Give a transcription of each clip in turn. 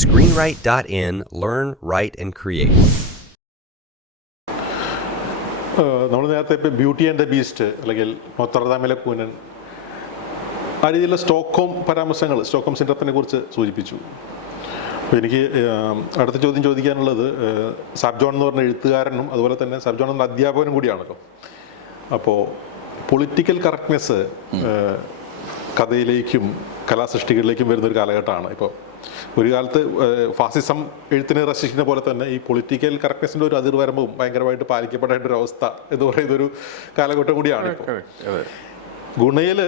Screenwrite.in Learn, Write, and Create. നമ്മൾ നേരത്തെ ഇപ്പോൾ ബ്യൂട്ടി ആൻഡ് ദ ബീസ്റ്റ് അല്ലെങ്കിൽ നോത്രദാമിലെ കൂനൻ ആ രീതിയിലുള്ള സ്റ്റോക്ക്ഹോം പരാമർശങ്ങൾ, സ്റ്റോക്ക്ഹോം സിൻഡ്രത്തിനെ കുറിച്ച് സൂചിപ്പിച്ചു. അപ്പോൾ എനിക്ക് അടുത്ത ചോദ്യം ചോദിക്കാനുള്ളത്, സാബ് ജോൺ എന്ന് പറഞ്ഞ എഴുത്തുകാരനും അതുപോലെ തന്നെ സാബ് ജോൺ എന്ന അധ്യാപകനും കൂടിയാണല്ലോ. അപ്പോൾ പൊളിറ്റിക്കൽ കറക്റ്റ്നെസ് കഥയിലേക്കും കലാസൃഷ്ടികളിലേക്കും വരുന്നൊരു കാലഘട്ടമാണ്. ഇപ്പോൾ ഒരു കാലത്ത് ഫാസിസം എഴുത്തിനെ റസിക്കുന്ന പോലെ തന്നെ ഈ പൊളിറ്റിക്കൽ കറക്റ്റ്നെസ്സിൻ്റെ ഒരു അതിർവരമ്പും ഭയങ്കരമായിട്ട് പാലിക്കപ്പെടേണ്ട ഒരു അവസ്ഥ എന്ന് പറയുന്നൊരു കാലഘട്ടം കൂടിയാണ് ഇപ്പോൾ. ഗുണയിൽ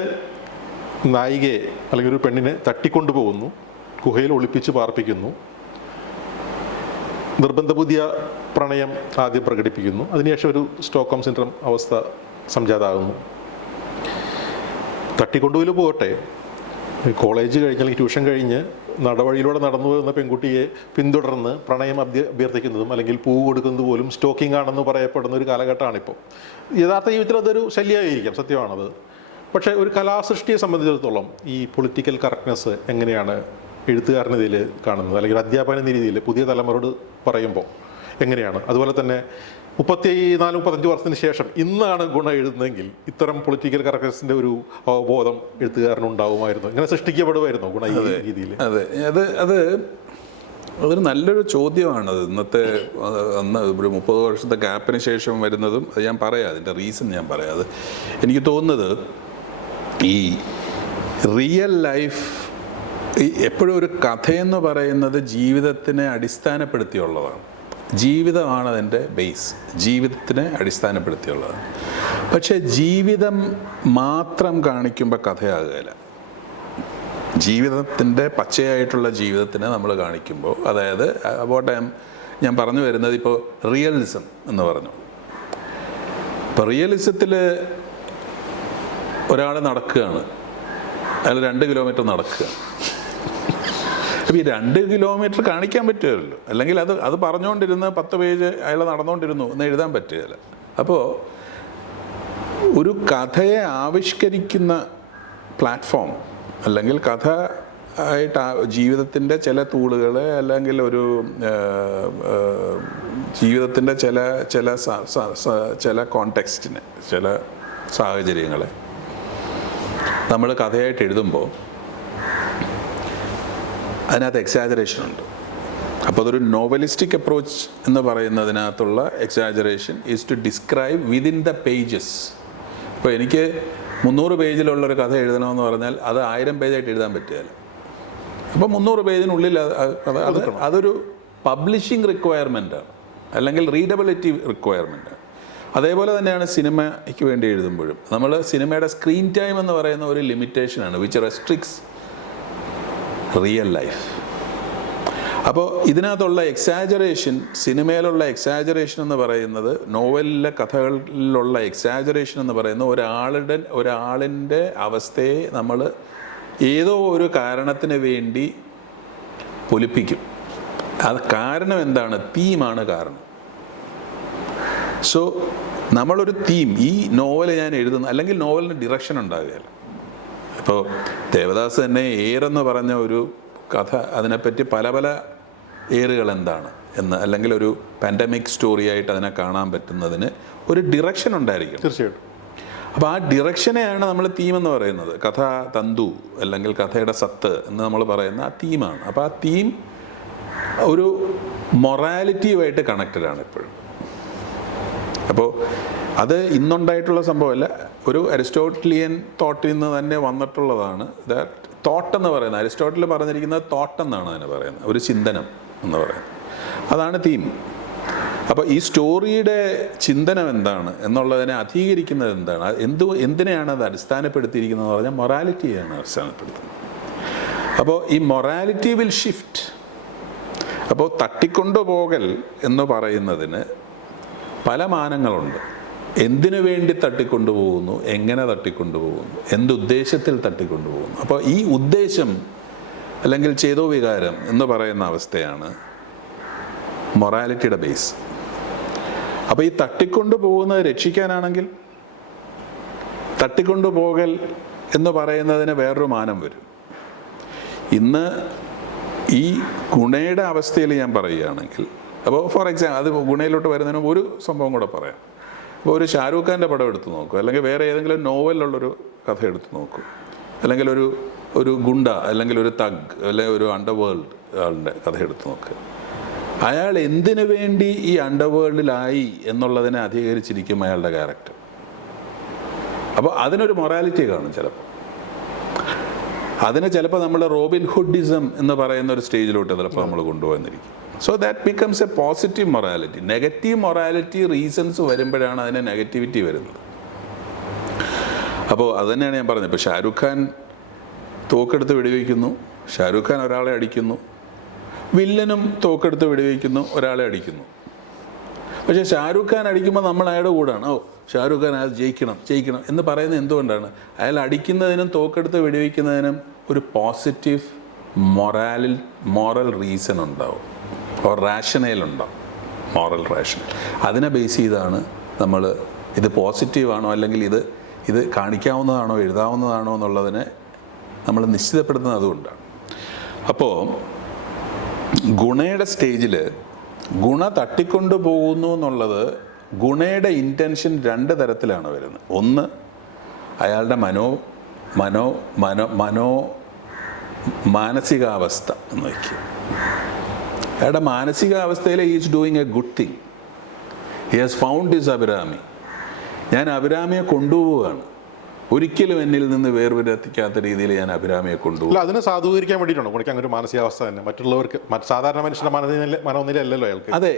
നായികയെ അല്ലെങ്കിൽ ഒരു പെണ്ണിനെ തട്ടിക്കൊണ്ടുപോകുന്നു, ഗുഹയിൽ ഒളിപ്പിച്ച് പാർപ്പിക്കുന്നു, നിർബന്ധബുദ്ധിയ പ്രണയം ആദ്യം പ്രകടിപ്പിക്കുന്നു, അതിനുശേഷം ഒരു സ്റ്റോക്ക്ഹോം സിൻഡ്രം അവസ്ഥ സംജാതമാകുന്നു. തട്ടിക്കൊണ്ടുപോയി പോകട്ടെ, കോളേജ് കഴിഞ്ഞ് അല്ലെങ്കിൽ ട്യൂഷൻ കഴിഞ്ഞ് നടവഴിയിലൂടെ നടന്നു പോകുന്ന പെൺകുട്ടിയെ പിന്തുടർന്ന് പ്രണയം അഭ്യർത്ഥിക്കുന്നതും അല്ലെങ്കിൽ പൂ കൊടുക്കുന്നത് പോലും സ്റ്റോക്കിംഗ് ആണെന്ന് പറയപ്പെടുന്ന ഒരു കാലഘട്ടമാണിപ്പോൾ. യഥാർത്ഥ ജീവിതത്തിൽ അതൊരു ശല്യമായിരിക്കാം, സത്യമാണത്. പക്ഷേ ഒരു കലാസൃഷ്ടിയെ സംബന്ധിച്ചിടത്തോളം ഈ പൊളിറ്റിക്കൽ കറക്റ്റ്നെസ് എങ്ങനെയാണ് എഴുത്തുകാരൻ ഇതിൽ കാണുന്നത്, അല്ലെങ്കിൽ അധ്യാപന രീതിയിൽ പുതിയ തലമുറയോട് പറയുമ്പോൾ എങ്ങനെയാണ്? അതുപോലെ തന്നെ 34-35 വർഷത്തിന് ശേഷം ഇന്നാണ് ഗുണ എഴുതുന്നതെങ്കിൽ ഇത്തരം പൊളിറ്റിക്കൽ കറക്റ്റ്നെസിൻ്റെ ഒരു അവബോധം എഴുത്തുകാരനുണ്ടാവുമായിരുന്നു, ഇങ്ങനെ സൃഷ്ടിക്കപ്പെടുമായിരുന്നു ഗുണ ഈ രീതിയിൽ? അതെ, അതൊരു നല്ലൊരു ചോദ്യമാണത്. ഇന്നത്തെ അന്ന് ഒരു 30 വർഷത്തെ ഗ്യാപ്പിന് ശേഷം വരുന്നതും അത് ഞാൻ പറയാം, അതിൻ്റെ റീസൺ ഞാൻ പറയാം. അത് എനിക്ക് തോന്നുന്നത് ഈ റിയൽ ലൈഫ്, ഈ എപ്പോഴും ഒരു കഥയെന്ന് പറയുന്നത് ജീവിതത്തിനെ അടിസ്ഥാനപ്പെടുത്തിയുള്ളതാണ്. ജീവിതമാണ് അതിൻ്റെ ബേസ്, ജീവിതത്തിനെ അടിസ്ഥാനപ്പെടുത്തിയുള്ളതാണ്. പക്ഷേ ജീവിതം മാത്രം കാണിക്കുമ്പോൾ കഥയാകുകയില്ല. ജീവിതത്തിൻ്റെ പച്ചയായിട്ടുള്ള ജീവിതത്തിനെ നമ്മൾ കാണിക്കുമ്പോൾ, അതായത് അബൌട്ട് ഞാൻ പറഞ്ഞു വരുന്നത് ഇപ്പോൾ റിയലിസം എന്ന് പറഞ്ഞു. ഇപ്പോൾ റിയലിസത്തിൽ ഒരാൾ നടക്കുകയാണ്, അയാൾ 2 കിലോമീറ്റർ നടക്കുക. അപ്പോൾ ഈ 2 കിലോമീറ്റർ കാണിക്കാൻ പറ്റുമല്ലോ, അല്ലെങ്കിൽ അത് പറഞ്ഞുകൊണ്ടിരുന്ന് 10 പേജ് അയാൾ നടന്നുകൊണ്ടിരുന്നു എന്ന് എഴുതാൻ പറ്റുകയില്ല. അപ്പോൾ ഒരു കഥയെ ആവിഷ്കരിക്കുന്ന പ്ലാറ്റ്ഫോം, അല്ലെങ്കിൽ കഥ ആയിട്ട് ജീവിതത്തിൻ്റെ ചില തൂളുകളെ, അല്ലെങ്കിൽ ഒരു ജീവിതത്തിൻ്റെ ചില കോണ്ടെക്സ്റ്റിനെ, ചില സാഹചര്യങ്ങളെ നമ്മൾ കഥയായിട്ട് എഴുതുമ്പോൾ അതിനകത്ത് എക്സാജറേഷൻ ഉണ്ട്. അപ്പോൾ അതൊരു നോവലിസ്റ്റിക് അപ്രോച്ച് എന്ന് പറയുന്നതിനകത്തുള്ള exaggeration is to describe within the pages. ഇപ്പോൾ എനിക്ക് 300 പേജിലുള്ളൊരു കഥ എഴുതണമെന്ന് പറഞ്ഞാൽ അത് 1000 പേജായിട്ട് എഴുതാൻ പറ്റുകയില്ല. അപ്പോൾ 300 പേജിനുള്ളിൽ അതൊരു പബ്ലിഷിംഗ് റിക്വയർമെൻറ്റാണ്, അല്ലെങ്കിൽ റീഡബിലിറ്റി റിക്വയർമെൻറ്റാണ്. അതേപോലെ തന്നെയാണ് സിനിമയ്ക്ക് വേണ്ടി എഴുതുമ്പോഴും. നമ്മൾ സിനിമയുടെ സ്ക്രീൻ ടൈം എന്ന് പറയുന്ന ഒരു ലിമിറ്റേഷനാണ്, വിച്ച് റെസ്ട്രിക്ട്സ് റിയൽ ലൈഫ്. അപ്പോൾ ഇതിനകത്തുള്ള എക്സാജറേഷൻ, സിനിമയിലുള്ള എക്സാജറേഷൻ എന്ന് പറയുന്നത്, നോവലിലെ കഥകളിലുള്ള എക്സാജറേഷൻ എന്ന് പറയുന്നത് ഒരാളിൻ്റെ അവസ്ഥയെ നമ്മൾ ഏതോ ഒരു കാരണത്തിന് വേണ്ടി പൊലിപ്പിക്കും. അത് കാരണം എന്താണ്? തീമാണ് കാരണം. സോ നമ്മളൊരു തീം, ഈ നോവൽ ഞാൻ എഴുതുന്ന, അല്ലെങ്കിൽ നോവലിന് ഡിറക്ഷൻ ഉണ്ടാകുകയില്ല. ഇപ്പോൾ ദേവദാസ് തന്നെ ഏറെന്ന് പറഞ്ഞ ഒരു കഥ, അതിനെപ്പറ്റി പല ഏറുകൾ എന്താണ് എന്ന്, അല്ലെങ്കിൽ ഒരു പാൻഡമിക് സ്റ്റോറി ആയിട്ട് അതിനെ കാണാൻ പറ്റുന്നതിന് ഒരു ഡിറക്ഷൻ ഉണ്ടായിരിക്കും തീർച്ചയായിട്ടും. അപ്പോൾ ആ ഡിറക്ഷനെയാണ് നമ്മൾ തീം എന്ന് പറയുന്നത്. കഥ തന്തു, അല്ലെങ്കിൽ കഥയുടെ സത്ത് എന്ന് നമ്മൾ പറയുന്ന ആ തീമാണ്. അപ്പോൾ ആ തീം ഒരു മൊറാലിറ്റിയുമായിട്ട് കണക്റ്റഡ് ആണ് എപ്പോഴും. അപ്പോൾ അത് ഇന്നുണ്ടായിട്ടുള്ള സംഭവമല്ല, ഒരു അരിസ്റ്റോട്ടലിയൻ തോട്ടിൽ നിന്ന് തന്നെ വന്നിട്ടുള്ളതാണ്. തോട്ട് എന്ന് പറയുന്നത്, അരിസ്റ്റോട്ടിൽ പറഞ്ഞിരിക്കുന്നത് തോട്ടെന്നാണ് അതിനെ പറയുന്നത്, ഒരു ചിന്തനം എന്ന് പറയുന്നത്. അതാണ് തീം. അപ്പോൾ ഈ സ്റ്റോറിയുടെ ചിന്തനം എന്താണ് എന്നുള്ളതിനെ അധീകരിക്കുന്നത് എന്താണ്, എന്തിനെയാണ് അത് അടിസ്ഥാനപ്പെടുത്തിയിരിക്കുന്നത് എന്ന് പറഞ്ഞാൽ മൊറാലിറ്റിയാണ് അടിസ്ഥാനപ്പെടുത്തുന്നത്. അപ്പോൾ ഈ മൊറാലിറ്റി വിൽ ഷിഫ്റ്റ്. അപ്പോൾ തട്ടിക്കൊണ്ടുപോകൽ എന്ന് പറയുന്നതിന് പല മാനങ്ങളുണ്ട്. എന്തിനു വേണ്ടി തട്ടിക്കൊണ്ടുപോകുന്നു, എങ്ങനെ തട്ടിക്കൊണ്ടുപോകുന്നു, എന്തുദ്ദേശത്തിൽ തട്ടിക്കൊണ്ടുപോകുന്നു. അപ്പോൾ ഈ ഉദ്ദേശം അല്ലെങ്കിൽ ചേതോ വികാരം എന്ന് പറയുന്ന അവസ്ഥയാണ് മൊറാലിറ്റിയുടെ ബേസ്. അപ്പോൾ ഈ തട്ടിക്കൊണ്ടുപോകുന്നത് രക്ഷിക്കാനാണെങ്കിൽ തട്ടിക്കൊണ്ടുപോകൽ എന്ന് പറയുന്നതിന് വേറൊരു മാനം വരും. ഇന്ന് ഈ ഗുണയുടെ അവസ്ഥയിൽ ഞാൻ പറയുകയാണെങ്കിൽ, അപ്പോൾ ഫോർ എക്സാമ്പിൾ അത് ഗുണയിലോട്ട് വരുന്നതിന് ഒരു സംഭവം കൂടെ പറയാം. ഇപ്പോൾ ഒരു ഷാരൂഖ് ഖാൻ്റെ പടം എടുത്ത് നോക്കും, അല്ലെങ്കിൽ വേറെ ഏതെങ്കിലും നോവലിലുള്ളൊരു കഥ എടുത്ത് നോക്കും, അല്ലെങ്കിൽ ഒരു ഗുണ്ട, അല്ലെങ്കിൽ ഒരു തഗ്, അല്ലെങ്കിൽ ഒരു അണ്ടർവേൾഡ് ആളുടെ കഥ എടുത്ത് നോക്കുക. അയാൾ എന്തിനു വേണ്ടി ഈ അണ്ടർവേൾഡിലായി എന്നുള്ളതിനെ അധികരിച്ചിരിക്കും അയാളുടെ ക്യാരക്ടർ. അപ്പോൾ അതിനൊരു മൊറാലിറ്റി കാണും ചിലപ്പോൾ. അതിനെ ചിലപ്പോൾ നമ്മൾ റോബിൻ ഹുഡിസം എന്ന് പറയുന്ന ഒരു സ്റ്റേജിലോട്ട് ചിലപ്പോൾ നമ്മൾ കൊണ്ടുപോകുന്നിരിക്കും. So that becomes a positive morality. Negative morality reasons വരുമ്പോഴാണ് അതിന് നെഗറ്റിവിറ്റി വരുന്നത്. അപ്പോൾ അത് തന്നെയാണ് ഞാൻ പറഞ്ഞത്. ഇപ്പോൾ ഷാരൂഖ് ഖാൻ തോക്കെടുത്ത് വെടിവെക്കുന്നു, ഷാരൂഖ് ഖാൻ ഒരാളെ അടിക്കുന്നു, വില്ലനും തോക്കെടുത്ത് വെടിവെക്കുന്നു, ഒരാളെ അടിക്കുന്നു. പക്ഷേ ഷാരൂഖ് ഖാൻ അടിക്കുമ്പോൾ നമ്മൾ അയാളുടെ കൂടാണ്, ഓ ഷാരൂഖ് ഖാൻ അയാൾ ജയിക്കണം എന്ന് പറയുന്നത് എന്തുകൊണ്ടാണ്? അയാൾ അടിക്കുന്നതിനും തോക്കെടുത്ത് വെടിവെക്കുന്നതിനും ഒരു പോസിറ്റീവ് മോറൽ റീസൺ ഉണ്ടാവും, ഓർ റാഷണേലുണ്ടാവും, മോറൽ റാഷണൽ. അതിനെ ബേസ് ചെയ്താണ് നമ്മൾ ഇത് പോസിറ്റീവാണോ അല്ലെങ്കിൽ ഇത് കാണിക്കാവുന്നതാണോ എഴുതാവുന്നതാണോ എന്നുള്ളതിനെ നമ്മൾ നിശ്ചിതപ്പെടുത്തുന്നത് അതുകൊണ്ടാണ്. അപ്പോൾ ഗുണയുടെ സ്റ്റേജിൽ ഗുണ തട്ടിക്കൊണ്ടു പോകുന്നു എന്നുള്ളത്, ഗുണയുടെ ഇൻറ്റൻഷൻ രണ്ട് തരത്തിലാണ് വരുന്നത്. ഒന്ന്, അയാളുടെ മാനസികാവസ്ഥ എന്ന് വയ്ക്കുക. അയാളുടെ മാനസികാവസ്ഥയിൽ is doing a good thing. He has found his Abhirami. ഞാൻ അഭിരാമിയെ കൊണ്ടുപോവുകയാണ്, ഒരിക്കലും എന്നിൽ നിന്ന് വേർതിരിക്കാത്ത രീതിയിൽ ഞാൻ അഭിരാമിയെ കൊണ്ടുപോകും. അതിനെ സാധൂകരിക്കാൻ വേണ്ടിയിട്ടാണ് ഗുണയ്ക്ക് അങ്ങനെ ഒരു മാനസികാവസ്ഥ തന്നെ. മറ്റുള്ളവർക്ക് സാധാരണ മനുഷ്യന്റെ മനോനില അല്ലല്ലോ അയാൾക്ക്. അതെ.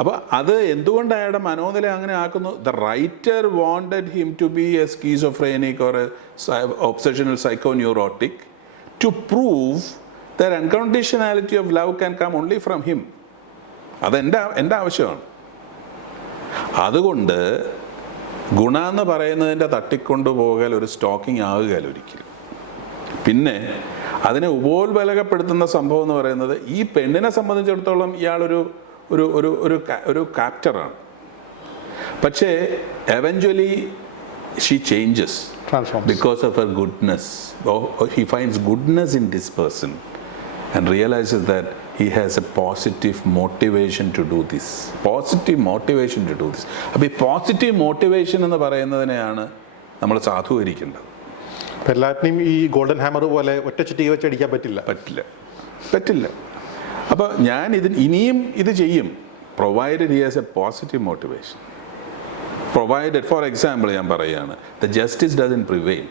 അപ്പോൾ അത് എന്തുകൊണ്ട് അയാളുടെ മനോനില അങ്ങനെ ആക്കുന്നു? The writer wanted him to be a schizophrenic or a obsessional psychoneurotic to prove that unconditionality of love can come only from him. എൻ്റെ ആവശ്യമാണ്. അതുകൊണ്ട് ഗുണ എന്ന് പറയുന്നതിൻ്റെ തട്ടിക്കൊണ്ടുപോകൽ ഒരു സ്റ്റോക്കിംഗ് ആകുകയല്ല ഒരിക്കലും. പിന്നെ അതിനെ ഉപോത്ബലകപ്പെടുത്തുന്ന സംഭവം എന്ന് പറയുന്നത്, ഈ പെണ്ണിനെ സംബന്ധിച്ചിടത്തോളം ഇയാളൊരു ഒരു ക്യാപ്റ്ററാണ്. പക്ഷേ eventually she changes because of her goodness. He finds goodness in this person and realizes that he has a positive motivation to do this. അപ്പോൾ ഈ പോസിറ്റീവ് മോട്ടിവേഷൻ എന്ന് പറയുന്നതിനെയാണ് നമ്മൾ സാധൂകരിക്കേണ്ടത്. എല്ലാറ്റിനെയും ഈ ഗോൾഡൻ ഹാമർ പോലെ ഒറ്റ ചുറ്റിക വെച്ച് അടിക്കാൻ പറ്റില്ല. അപ്പോൾ ഞാൻ ഇനിയും ഇത് ചെയ്യും, provided he has a positive motivation. Provided, for example ഞാൻ പറയുകയാണ്, the justice doesn't prevail,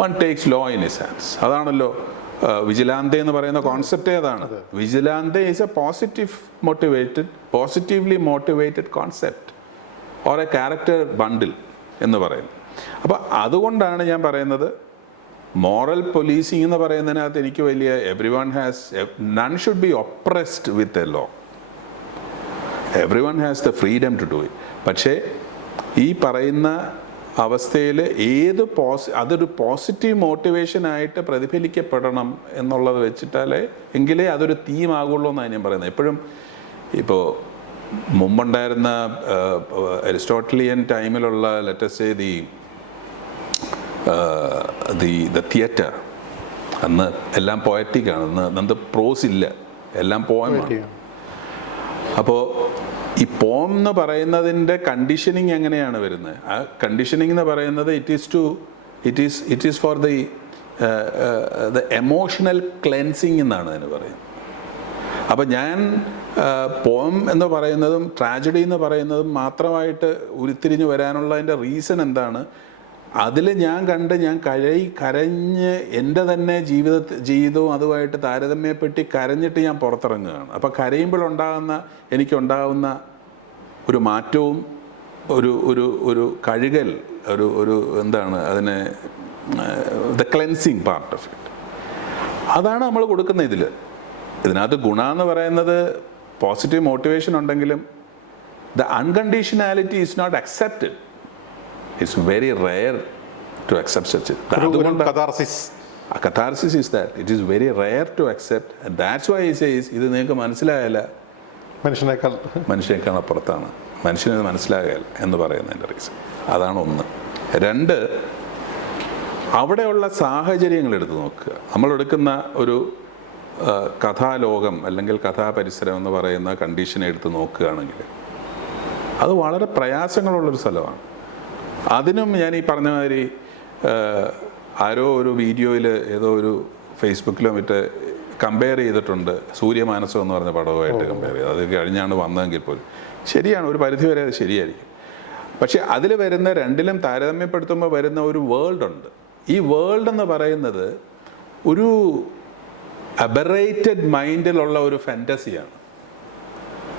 one takes law in his hands. അതാണല്ലോ വിജിലാന്തെ എന്ന് പറയുന്ന കോൺസെപ്റ്റ്. ഏതാണ് vigilante? Is a positively motivated concept or a character bundle എന്ന് പറയുന്നത്. അപ്പോൾ അതുകൊണ്ടാണ് ഞാൻ പറയുന്നത്, മോറൽ പോലീസിങ് എന്ന് പറയുന്നതിനകത്ത് എനിക്ക് വലിയ none should be oppressed with a law. Everyone has the freedom to do it. പക്ഷേ ഈ പറയുന്ന അവസ്ഥയിൽ അതൊരു പോസിറ്റീവ് മോട്ടിവേഷനായിട്ട് പ്രതിഫലിക്കപ്പെടണം എന്നുള്ളത് വെച്ചിട്ടാലേ എങ്കിലേ അതൊരു തീമാകുള്ളൂ എന്നാണ് ഞാൻ പറയുന്നത്. എപ്പോഴും ഇപ്പോൾ മുമ്പുണ്ടായിരുന്ന അരിസ്റ്റോട്ടലിയൻ ടൈമിലുള്ള ലെറ്റസ് ദ തിയേറ്റർ, അന്ന് എല്ലാം പോയറ്റിക്കാണ്, അന്ന് പ്രോസ് ഇല്ല, എല്ലാം പോയമാണ്. അപ്പോൾ ഈ പോം എന്ന് പറയുന്നതിൻ്റെ കണ്ടീഷനിങ് എങ്ങനെയാണ് വരുന്നത്? ആ കണ്ടീഷനിങ് എന്ന് പറയുന്നത് it is for the emotional cleansing എന്നാണ് അതിന് പറയുന്നത്. അപ്പം ഞാൻ പോം എന്ന് പറയുന്നതും ട്രാജഡി എന്ന് പറയുന്നതും മാത്രമായിട്ട് ഉരുത്തിരിഞ്ഞ് വരാനുള്ളതിൻ്റെ റീസൺ എന്താണ്? അതിൽ ഞാൻ കരഞ്ഞ് എൻ്റെ തന്നെ ജീവിതവും അതുമായിട്ട് താരതമ്യപ്പെട്ട് കരഞ്ഞിട്ട് ഞാൻ പുറത്തിറങ്ങുകയാണ്. അപ്പോൾ എനിക്കുണ്ടാകുന്ന ഒരു മാറ്റവും ഒരു കഴുകൽ, എന്താണ് അതിനെ, the cleansing part of it, അതാണ് നമ്മൾ കൊടുക്കുന്ന ഇതിനകത്ത്. ഗുണ എന്ന് പറയുന്നത് പോസിറ്റീവ് മോട്ടിവേഷൻ ഉണ്ടെങ്കിലും the unconditionality is not accepted. It's very rare to accept such a catharsis is that it is very rare to accept, and that's why he says ഇത് നിങ്ങൾക്ക് മനസ്സിലായാല മനുഷ്യനേക്കാൾ അപ്പുറത്താണ്, മനുഷ്യന് മനസ്സിലാകല എന്ന് പറയുന്നതിൻ്റെ റീസൺ അതാണ് ഒന്ന്. രണ്ട്, അവിടെയുള്ള സാഹചര്യങ്ങൾ എടുത്ത് നോക്കുക. നമ്മളെടുക്കുന്ന കഥാലോകം അല്ലെങ്കിൽ കഥാപരിസരം എന്ന് പറയുന്ന കണ്ടീഷനെ എടുത്ത് നോക്കുകയാണെങ്കിൽ അത് വളരെ പ്രയാസങ്ങളുള്ളൊരു സ്ഥലമാണ്. അതിനും ഞാൻ ഈ പറഞ്ഞ മാതിരി ആരോ ഒരു വീഡിയോയിൽ ഏതോ ഒരു ഫേസ്ബുക്കിലോ മറ്റേ കമ്പയർ ചെയ്തിട്ടുണ്ട്, സൂര്യമാനസം എന്ന് പറഞ്ഞ പടവുമായിട്ട് കമ്പയർ ചെയ്ത്. അത് കഴിഞ്ഞാണ് വന്നതെങ്കിൽ പോലും ശരിയാണ്, ഒരു പരിധി വരെ അത് ശരിയായിരിക്കും. പക്ഷെ അതിൽ വരുന്ന രണ്ടിലും താരതമ്യപ്പെടുത്തുമ്പോൾ വരുന്ന ഒരു വേൾഡ് ഉണ്ട്. ഈ വേൾഡ് എന്ന് പറയുന്നത് ഒരു അബറേറ്റഡ് മൈൻഡിലുള്ള ഒരു ഫാൻറ്റസിയാണ്.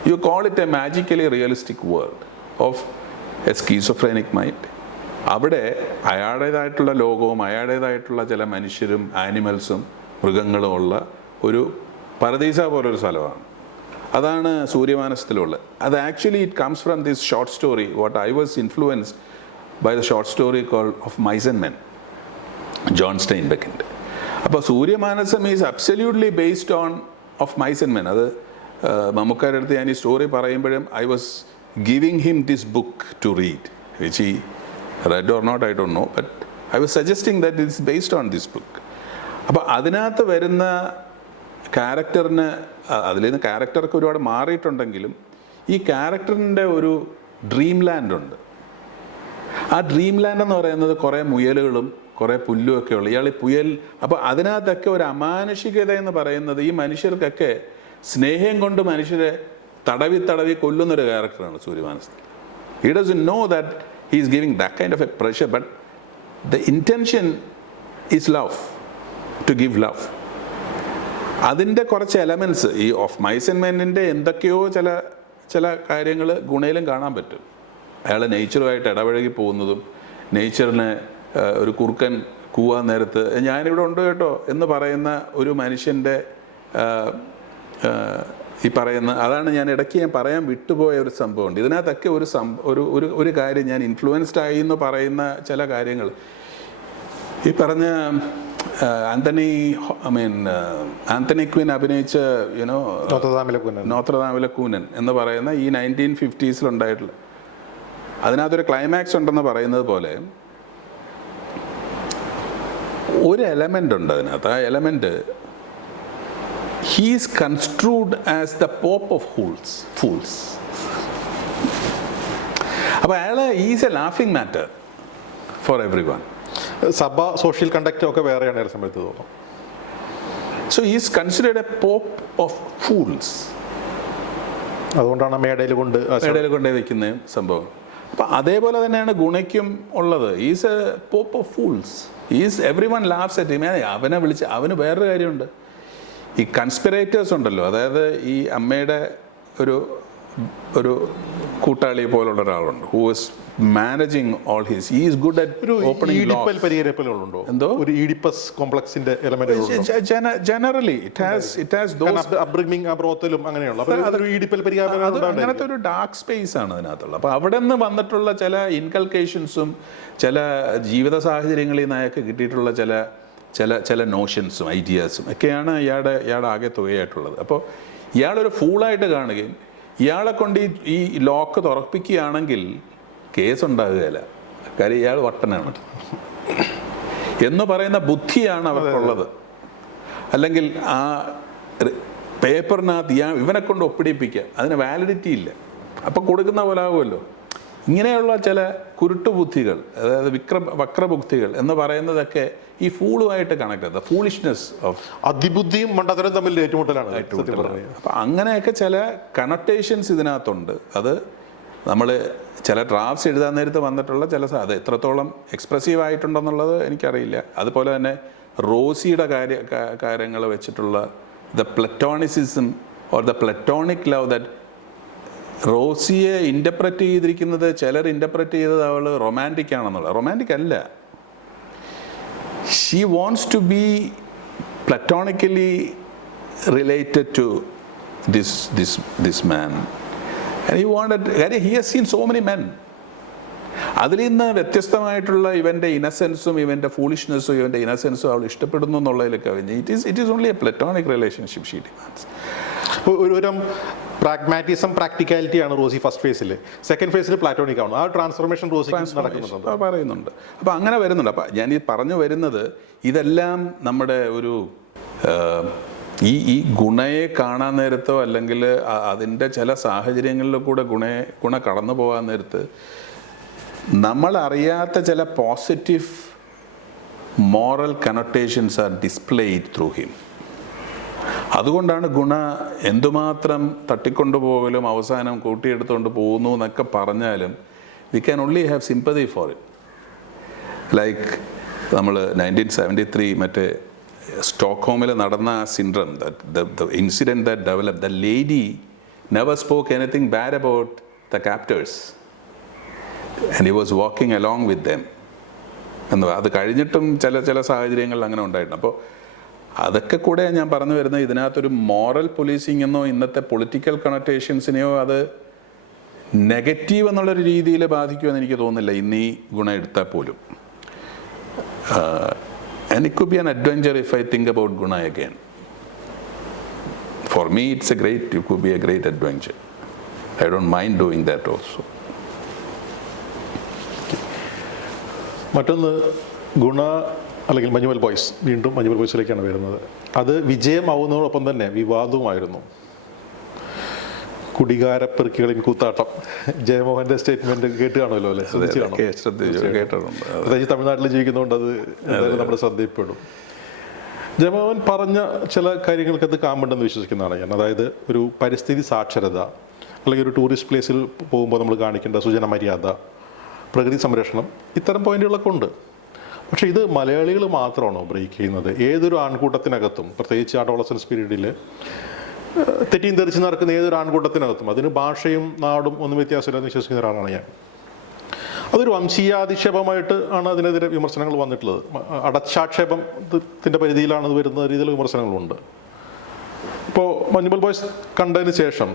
You call it a magically realistic world of a schizophrenic mind. അവിടെ അയാളുടേതായിട്ടുള്ള ലോകവും അയാളുടേതായിട്ടുള്ള ചില മനുഷ്യരും ആനിമൽസും മൃഗങ്ങളും ഉള്ള ഒരു പരദീസ പോലൊരു സ്ഥലമാണ്. അതാണ് സൂര്യമാനസത്തിലുള്ളത്. അത് actually it comes from this short story what I was influenced by the short story call of mice and men, John സ്റ്റൈൻബെക്കിൻ്റെ. അപ്പോൾ Sooryamanasam is absolutely based on of mice and men. അത് മമ്മൂക്കാരുടെ അടുത്ത് ഞാൻ ഈ സ്റ്റോറി പറയുമ്പോഴും I was giving him this book to read, which he read or not, I don't know, but I was suggesting that it's based on this book. അപ്പോൾ അതിനകത്ത് വരുന്ന ക്യാരക്ടറിന്, അതിൽ നിന്ന് ക്യാരക്ടർക്ക് ഒരുപാട് മാറിയിട്ടുണ്ടെങ്കിലും ഈ ക്യാരക്ടറിൻ്റെ ഒരു ഡ്രീം ലാൻഡ് ഉണ്ട്. ആ ഡ്രീം ലാൻഡ് എന്ന് പറയുന്നത് കുറേ മുയലുകളും കുറേ പുല്ലുമൊക്കെ ഉള്ളു. ഇയാൾ ഈ പുയൽ, അപ്പോൾ അതിനകത്തൊക്കെ ഒരു അമാനുഷികത എന്ന് പറയുന്നത് ഈ മനുഷ്യർക്കൊക്കെ സ്നേഹം കൊണ്ട് മനുഷ്യരെ തടവി തടവി കൊല്ലുന്നൊരു ക്യാരക്ടറാണ് സൂര്യമാനസത്തിൽ. He doesn't know that he is giving that kind of a pressure, but the intention is love, to give love. അതിൻ്റെ കുറച്ച് എലമെൻറ്റ്സ് ഈ ഓഫ് മൈസ് ആൻഡ് മെന്നിൻ്റെ എന്തൊക്കെയോ ചില കാര്യങ്ങൾ ഗുണയിലും കാണാൻ പറ്റും. അയാൾ നേച്ചറുമായിട്ട് ഇടപഴകി പോകുന്നതും നേച്ചറിന് ഒരു കുറുക്കൻ കൂവാൻ നേരത്ത് ഞാനിവിടെ ഉണ്ട് കേട്ടോ എന്ന് പറയുന്ന ഒരു മനുഷ്യൻ്റെ ഈ പറയുന്ന, അതാണ് ഞാൻ ഇടയ്ക്ക് പറയാൻ വിട്ടുപോയ ഒരു സംഭവമുണ്ട്. ഇതിനകത്തൊക്കെ ഒരു കാര്യം ഞാൻ ഇൻഫ്ലുവൻസ്ഡ് ആയി എന്ന് പറയുന്ന ചില കാര്യങ്ങൾ ഈ പറഞ്ഞ ആന്റണി ക്വിൻ അഭിനയിച്ച നോത്രദാമിലെ കൂനൻ എന്ന് പറയുന്ന ഈ 1950s ഉണ്ടായിട്ടുള്ള, അതിനകത്തൊരു ക്ലൈമാക്സ് ഉണ്ടെന്ന് പറയുന്നത് പോലെ ഒരു എലമെൻ്റ് ഉണ്ട് അതിനകത്ത്. ആ element he is construed as the pope of fools. അപ്പോൾ അയാൾ is a laughing matter for everyone. സഭ സോഷ്യൽ കണ്ടക്റ്റ് ഒക്കെ വേറെയാണ് ആ സമയത്ത് തോന്നുന്നു. So is considered a pope of fools. അതുകൊണ്ടാണ് മേടയിൽ കൊണ്ട് വയ്ക്കുന്ന സംഭവം. അപ്പം അതേപോലെ തന്നെയാണ് ഗുണയ്ക്കും ഉള്ളത്. Is a pope of fools. Is everyone laughs at him. അവനെ വിളിച്ച്, അവന് വേറൊരു കാര്യമുണ്ട്. ഈ കൺസ്പിറേറ്റേഴ്സ് ഉണ്ടല്ലോ, അതായത് ഈ അമ്മയുടെ ഒരു കൂട്ടാളി പോലുള്ള ഒരാളുണ്ട്, who was managing all his, he is good at opening പരിഹരിക്കലുണ്ടോ? എന്തോ ഒരു ഈഡിപ്പസ് കോംപ്ലക്സിന്റെ element generally it has those upbringing, ബ്രോത്തലും അങ്ങനെയുള്ള അങ്ങനത്തെ ഒരു ഡാർക്ക് സ്പേസ് ആണ് അതിനകത്തുള്ളത്. അപ്പോൾ അവിടെ നിന്ന് വന്നിട്ടുള്ള ചില ഇൻകൾക്കേഷൻസും ചില ജീവിത സാഹചര്യങ്ങളിൽ നിന്നൊക്കെ കിട്ടിയിട്ടുള്ള ചില നോഷൻസും ഐഡിയാസും ഒക്കെയാണ് ഇയാളുടെ ആകെ തുകയായിട്ടുള്ളത്. അപ്പോൾ ഇയാളൊരു ഫൂളായിട്ട് കാണുകയും ഇയാളെ കൊണ്ട് ഈ ലോക്ക് തുറപ്പിക്കുകയാണെങ്കിൽ കേസ് ഉണ്ടാകുകയില്ല, കാര്യം ഇയാൾ വട്ടനാണ് എന്ന് പറയുന്ന ബുദ്ധിയാണ് അവർക്കുള്ളത്. അല്ലെങ്കിൽ ആ പേപ്പറിനകത്ത് ഇവനെ കൊണ്ട് ഒപ്പിടിപ്പിക്കുക, അതിന് വാലിഡിറ്റി ഇല്ല, അപ്പം കൊടുക്കുന്ന പോലെ ആകുമല്ലോ. ഇങ്ങനെയുള്ള ചില കുരുട്ടുബുദ്ധികൾ, അതായത് വക്രബുദ്ധികൾ എന്ന് പറയുന്നതൊക്കെ ഈ ഫൂളുമായിട്ട് കണക്ട് ചെയ്ത ഫൂളിഷ്നെസ് ഓഫ് അതിബുദ്ധിയും മണ്ടത്തരം തമ്മിൽ ഏറ്റുമുട്ടലാണ്. അപ്പം അങ്ങനെയൊക്കെ ചില കണക്ടേഷൻസ് ഇതിനകത്തുണ്ട്. അത് നമ്മൾ ചില ഡ്രാഫ്റ്റ്സ് എഴുതാൻ നേരത്ത് വന്നിട്ടുള്ള അത് എത്രത്തോളം എക്സ്പ്രസീവ് ആയിട്ടുണ്ടെന്നുള്ളത് എനിക്കറിയില്ല. അതുപോലെ തന്നെ റോസിയുടെ കാര്യങ്ങൾ വെച്ചിട്ടുള്ള the platonism or the platonic love that റോസിയെ ഇൻ്റർപ്രറ്റ് ചെയ്തിരിക്കുന്നത്, ചിലർ ഇൻ്റർപ്രറ്റ് ചെയ്തത് അവൾ റൊമാൻറ്റിക് ആണെന്നുള്ളത്. റൊമാൻറ്റിക് അല്ല. She wants to be platonically related to this man. And he wanted, he has seen so many men. അതിൽ നിന്ന് വ്യത്യസ്തമായിട്ടുള്ള ഇവൻ്റെ ഇന്നസെൻസും ഇവൻ്റെ ഫൂളിഷ്നെസ്സും ഇവൻ്റെ ഇന്നസെൻസും അവൾ ഇഷ്ടപ്പെടുന്നു എന്നുള്ളതിലൊക്കെ it is only a platonic relationship she demands. ഒരു പ്രാഗ്മാറ്റിസം പ്രാക്ടിക്കാലിറ്റിയാണ് റോസി ഫസ്റ്റ് ഫേസിൽ. സെക്കൻഡ് ഫേസിൽ പ്ലാറ്റോണിക് ആണ്. ആ ട്രാൻസ്ഫോർമേഷൻ റോസി പറയുന്നുണ്ട്. അപ്പോൾ അങ്ങനെ വരുന്നുണ്ട്. അപ്പോൾ ഞാൻ ഈ പറഞ്ഞു വരുന്നത് ഇതെല്ലാം നമ്മുടെ ഒരു ഈ ഗുണയെ കാണാൻ നേരത്തോ അല്ലെങ്കിൽ അതിൻ്റെ ചില സാഹചര്യങ്ങളിൽ കൂടെ ഗുണ കടന്നു പോകാൻ നേരത്ത് നമ്മൾ അറിയാത്ത ചില positive moral connotations are displayed through him. അതുകൊണ്ടാണ് ഗുണ എന്തുമാത്രം തട്ടിക്കൊണ്ടുപോകലും അവസാനം കൂട്ടിയെടുത്തുകൊണ്ട് പോകുന്നു എന്നൊക്കെ പറഞ്ഞാലും we can only have sympathy for it. Like നമ്മൾ 1973 മറ്റേ സ്റ്റോക്ക്ഹോമിൽ നടന്ന ആ syndrome, the incident that develop, the lady never spoke anything bad about the captors and he was walking along with them എന്ന്. അത് കഴിഞ്ഞിട്ടും ചില സാഹചര്യങ്ങളിൽ അങ്ങനെ ഉണ്ടായിട്ടുണ്ട്. അപ്പോൾ അതൊക്കെ കൂടെ ഞാൻ പറഞ്ഞു വരുന്നത്, ഇതിനകത്തൊരു മോറൽ പോലീസിങ് എന്നോ ഇന്നത്തെ പൊളിറ്റിക്കൽ കണക്റ്റേഷൻസിനെയോ അത് നെഗറ്റീവ് എന്നുള്ളൊരു രീതിയിൽ ബാധിക്കുമെന്ന് എനിക്ക് തോന്നുന്നില്ല ഇന്ന് ഈ ഗുണം എടുത്താൽ പോലും. And it could be an adventure if I think about Guna again. For me, it could be a great adventure. I don't mind doing that also. മറ്റൊന്ന്, ഗുണ അല്ലെങ്കിൽ മഞ്ഞുമൽ ബോയ്സ്, വീണ്ടും മഞ്ഞുമൽ ബോയ്സിലേക്കാണ് വരുന്നത്. അത് വിജയമാവുന്നതോടൊപ്പം തന്നെ വിവാദവുമായിരുന്നു. കുടികാരപ്പെറുക്കികളിൻ കൂത്താട്ടം, ജയമോഹന്റെ സ്റ്റേറ്റ്മെന്റ് കേട്ട് കാണുമല്ലോ അല്ലേ? കേട്ടിട്ടുണ്ട്. പ്രത്യേകിച്ച് തമിഴ്നാട്ടിൽ ജീവിക്കുന്നതുകൊണ്ട് അത് എന്തായാലും നമ്മുടെ ശ്രദ്ധയിൽപ്പെടും. ജയമോഹൻ പറഞ്ഞ ചില കാര്യങ്ങൾക്ക് അത് കാമ്പുണ്ടെന്ന് വിശ്വസിക്കുന്നതാണ് ഞാൻ. അതായത് ഒരു പരിസ്ഥിതി സാക്ഷരത, അല്ലെങ്കിൽ ഒരു ടൂറിസ്റ്റ് പ്ലേസിൽ പോകുമ്പോൾ നമ്മൾ കാണിക്കേണ്ട സൂചന മര്യാദ, പ്രകൃതി സംരക്ഷണം, ഇത്തരം പോയിന്റുകളൊക്കെ ഉണ്ട്. പക്ഷേ ഇത് മലയാളികൾ മാത്രമാണോ ബ്രേക്ക് ചെയ്യുന്നത്? ഏതൊരു ആൺകൂട്ടത്തിനകത്തും, പ്രത്യേകിച്ച് അഡോളസൻസ് പീരീഡിൽ തെറ്റിയും തെറിച്ച് നടക്കുന്ന ഏതൊരു ആൺകൂട്ടത്തിനകത്തും അതിന് ഭാഷയും നാടും ഒന്നും വ്യത്യാസമില്ലെന്ന് വിശ്വസിക്കുന്ന ഒരാളാണ് ഞാൻ. അതൊരു വംശീയാധിക്ഷേപമായിട്ട് ആണ് അതിനെതിരെ വിമർശനങ്ങൾ വന്നിട്ടുള്ളത്. അടച്ചാക്ഷേപത്തിൻ്റെ പരിധിയിലാണത് വരുന്ന രീതിയിലുള്ള വിമർശനങ്ങളുണ്ട്. ഇപ്പോൾ മഞ്ഞുമൽ ബോയ്സ് കണ്ടതിന് ശേഷം,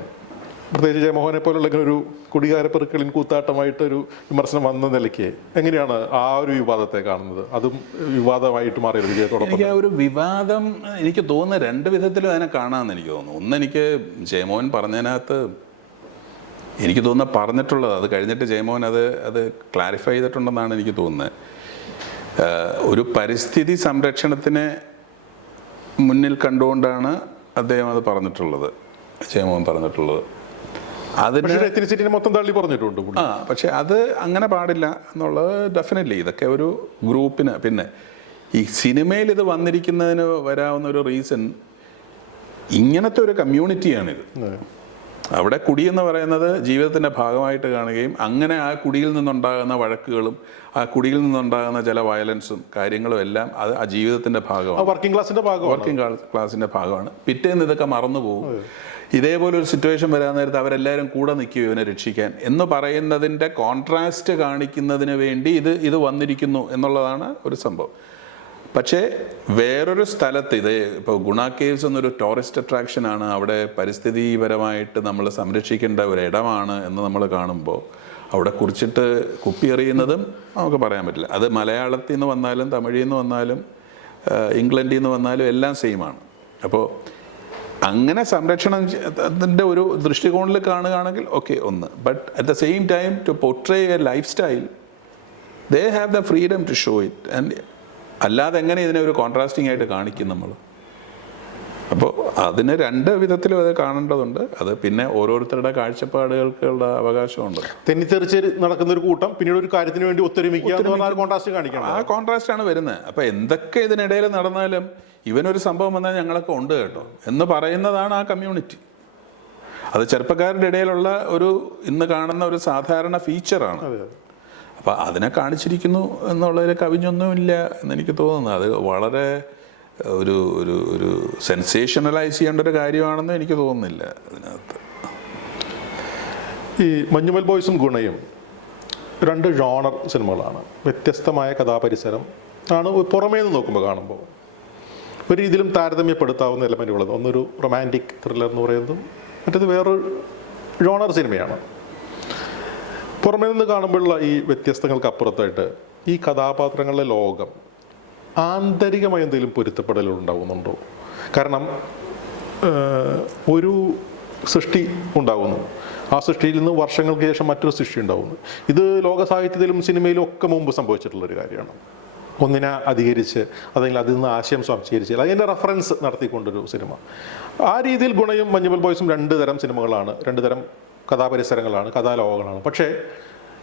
പ്രത്യേകിച്ച് ജയമോഹനെ പോലുള്ള ഒരു കുടികാരപ്പെറുക്കളിൻ കൂത്താട്ടമായിട്ടൊരു വിമർശനം വന്ന നിലയ്ക്ക് എങ്ങനെയാണ് ആ ഒരു വിവാദത്തെ കാണുന്നത്? അതും വിവാദമായിട്ട് മാറിയത് വിജയത്തോടൊപ്പം. എനിക്ക് ആ ഒരു വിവാദം എനിക്ക് തോന്നുന്നത് രണ്ട് വിധത്തിലും അതിനെ കാണാമെന്ന് എനിക്ക് തോന്നുന്നു. ഒന്ന്, എനിക്ക് ജയമോഹൻ പറഞ്ഞതിനകത്ത് എനിക്ക് തോന്നുന്നത് പറഞ്ഞിട്ടുള്ളത്, അത് കഴിഞ്ഞിട്ട് ജയമോഹൻ അത് ക്ലാരിഫൈ ചെയ്തിട്ടുണ്ടെന്നാണ് എനിക്ക് തോന്നുന്നത്. ഒരു പരിസ്ഥിതി സംരക്ഷണത്തിനെ മുന്നിൽ കണ്ടുകൊണ്ടാണ് അദ്ദേഹം അത് പറഞ്ഞിട്ടുള്ളത്, ജയമോഹൻ പറഞ്ഞിട്ടുള്ളത്. അതിന് മൊത്തം തള്ളി പറഞ്ഞിട്ടുണ്ട്. പക്ഷെ അത് അങ്ങനെ പാടില്ല എന്നുള്ളത് ഡെഫിനറ്റ്ലി. ഇതൊക്കെ ഒരു ഗ്രൂപ്പിന്, പിന്നെ ഈ സിനിമയിൽ ഇത് വന്നിരിക്കുന്നതിന് വരാവുന്ന ഒരു റീസൺ, ഇങ്ങനത്തെ ഒരു കമ്മ്യൂണിറ്റിയാണിത്. അവിടെ കുടി എന്ന് പറയുന്നത് ജീവിതത്തിൻ്റെ ഭാഗമായിട്ട് കാണുകയും അങ്ങനെ ആ കുടിയിൽ നിന്നുണ്ടാകുന്ന വഴക്കുകളും ആ കുടിയിൽ നിന്നുണ്ടാകുന്ന ചില വയലൻസും കാര്യങ്ങളും എല്ലാം അത് ആ ജീവിതത്തിൻ്റെ ഭാഗമാണ്, വർക്കിംഗ് ക്ലാസിൻ്റെ ഭാഗമാണ്. പിറ്റേന്ന് ഇതൊക്കെ മറന്നു പോകും. ഇതേപോലെ ഒരു സിറ്റുവേഷൻ വരാൻ നേരത്ത് അവരെല്ലാവരും കൂടെ നിൽക്കും ഇവനെ രക്ഷിക്കാൻ എന്ന് പറയുന്നതിൻ്റെ കോൺട്രാസ്റ്റ് കാണിക്കുന്നതിന് വേണ്ടി ഇത് വന്നിരിക്കുന്നു എന്നുള്ളതാണ് ഒരു സംഭവം. പക്ഷേ വേറൊരു സ്ഥലത്ത്, ഇത് ഇപ്പോൾ ഗുണ കേവ്സ് എന്നൊരു ടൂറിസ്റ്റ് അട്രാക്ഷനാണ്, അവിടെ പരിസ്ഥിതിപരമായിട്ട് നമ്മൾ സംരക്ഷിക്കേണ്ട ഒരു ഇടമാണ് എന്ന് നമ്മൾ കാണുമ്പോൾ അവിടെ കുറിച്ചിട്ട് കുപ്പി എറിയുന്നതും നമുക്ക് പറയാൻ പറ്റില്ല. അത് മലയാളത്തിൽ നിന്ന് വന്നാലും തമിഴിൽ നിന്ന് വന്നാലും ഇംഗ്ലണ്ടിൽ നിന്ന് വന്നാലും എല്ലാം സെയിമാണ്. അപ്പോൾ അങ്ങനെ സംരക്ഷണത്തിൻ്റെ ഒരു ദൃഷ്ടികോണിൽ കാണുകയാണെങ്കിൽ ഓക്കെ ഒന്ന്. But at the same time to portray a lifestyle, they have the freedom to show it. And അല്ലാതെ എങ്ങനെ ഇതിനെ ഒരു കോൺട്രാസ്റ്റിംഗ് ആയിട്ട് കാണിക്കും നമ്മൾ? അപ്പോൾ അതിന് രണ്ട് വിധത്തിലും അത് കാണേണ്ടതുണ്ട്. അത് പിന്നെ ഓരോരുത്തരുടെ കാഴ്ചപ്പാടുകൾക്കുള്ള അവകാശമുണ്ട്. തെന്നിത്തെറിച്ച് നടക്കുന്ന ഒരു കൂട്ടം പിന്നീട് ഒരു കാര്യത്തിന് വേണ്ടി ഒത്തൊരുമിക്കുക, കോൺട്രാസ്റ്റ് കാണിക്കണം. ആ കോൺട്രാസ്റ്റാണ് വരുന്നത്. അപ്പോൾ എന്തൊക്കെ ഇതിനിടയിൽ നടന്നാലും ഇവനൊരു സംഭവം വന്നാൽ ഞങ്ങളൊക്കെ ഉണ്ട് കേട്ടോ എന്ന് പറയുന്നതാണ് ആ കമ്മ്യൂണിറ്റി. അത് ചെറുപ്പക്കാരുടെ ഇടയിലുള്ള ഒരു ഇന്ന് കാണുന്ന ഒരു സാധാരണ ഫീച്ചറാണ്. അപ്പോൾ അതിനെ കാണിച്ചിരിക്കുന്നു എന്നുള്ളതിൽ കവിഞ്ഞൊന്നുമില്ല എന്നെനിക്ക് തോന്നുന്നത്. അത് വളരെ ഒരു ഒരു ഒരു സെൻസേഷണലൈസ് ചെയ്യേണ്ട ഒരു കാര്യമാണെന്ന് എനിക്ക് തോന്നുന്നില്ല അതിനകത്ത്. ഈ മഞ്ഞുമൽ ബോയ്സും ഗുണയും രണ്ട് ജോണർ സിനിമകളാണ്. വ്യത്യസ്തമായ കഥാപരിസരം ആണ് പുറമേ നിന്ന് നോക്കുമ്പോൾ കാണുമ്പോൾ. ഒരു രീതിയിലും താരതമ്യപ്പെടുത്താവുന്ന എലമെൻറ്റുള്ളത്. ഒന്നൊരു റൊമാൻറ്റിക് ത്രില്ലർ എന്ന് പറയുന്നതും മറ്റേത് വേറൊരു ജോണർ സിനിമയാണ്. പുറമേ നിന്ന് കാണുമ്പോഴുള്ള ഈ വ്യത്യസ്തങ്ങൾക്ക് അപ്പുറത്തായിട്ട് ഈ കഥാപാത്രങ്ങളുടെ ലോകം ആന്തരികമായി എന്തെങ്കിലും പൊരുത്തപ്പെടലുകൾ ഉണ്ടാകുന്നുണ്ടോ? കാരണം ഒരു സൃഷ്ടി ഉണ്ടാകുന്നു, ആ സൃഷ്ടിയിൽ നിന്ന് വർഷങ്ങൾക്ക് ശേഷം മറ്റൊരു സൃഷ്ടി ഉണ്ടാകുന്നു. ഇത് ലോക സാഹിത്യത്തിലും സിനിമയിലും ഒക്കെ മുമ്പ് സംഭവിച്ചിട്ടുള്ളൊരു കാര്യമാണ്. ഒന്നിനെ അധികരിച്ച് അല്ലെങ്കിൽ അതിൽ നിന്ന് ആശയം സ്വാംശീകരിച്ച് അതിൻ്റെ റെഫറൻസ് നടത്തിക്കൊണ്ടൊരു സിനിമ. ആ രീതിയിൽ ഗുണയും മഞ്ഞുമൽ ബോയ്സും രണ്ട് തരം സിനിമകളാണ്, രണ്ട് തരം കഥാപരിസരങ്ങളാണ്, കഥാലോകങ്ങളാണ്. പക്ഷേ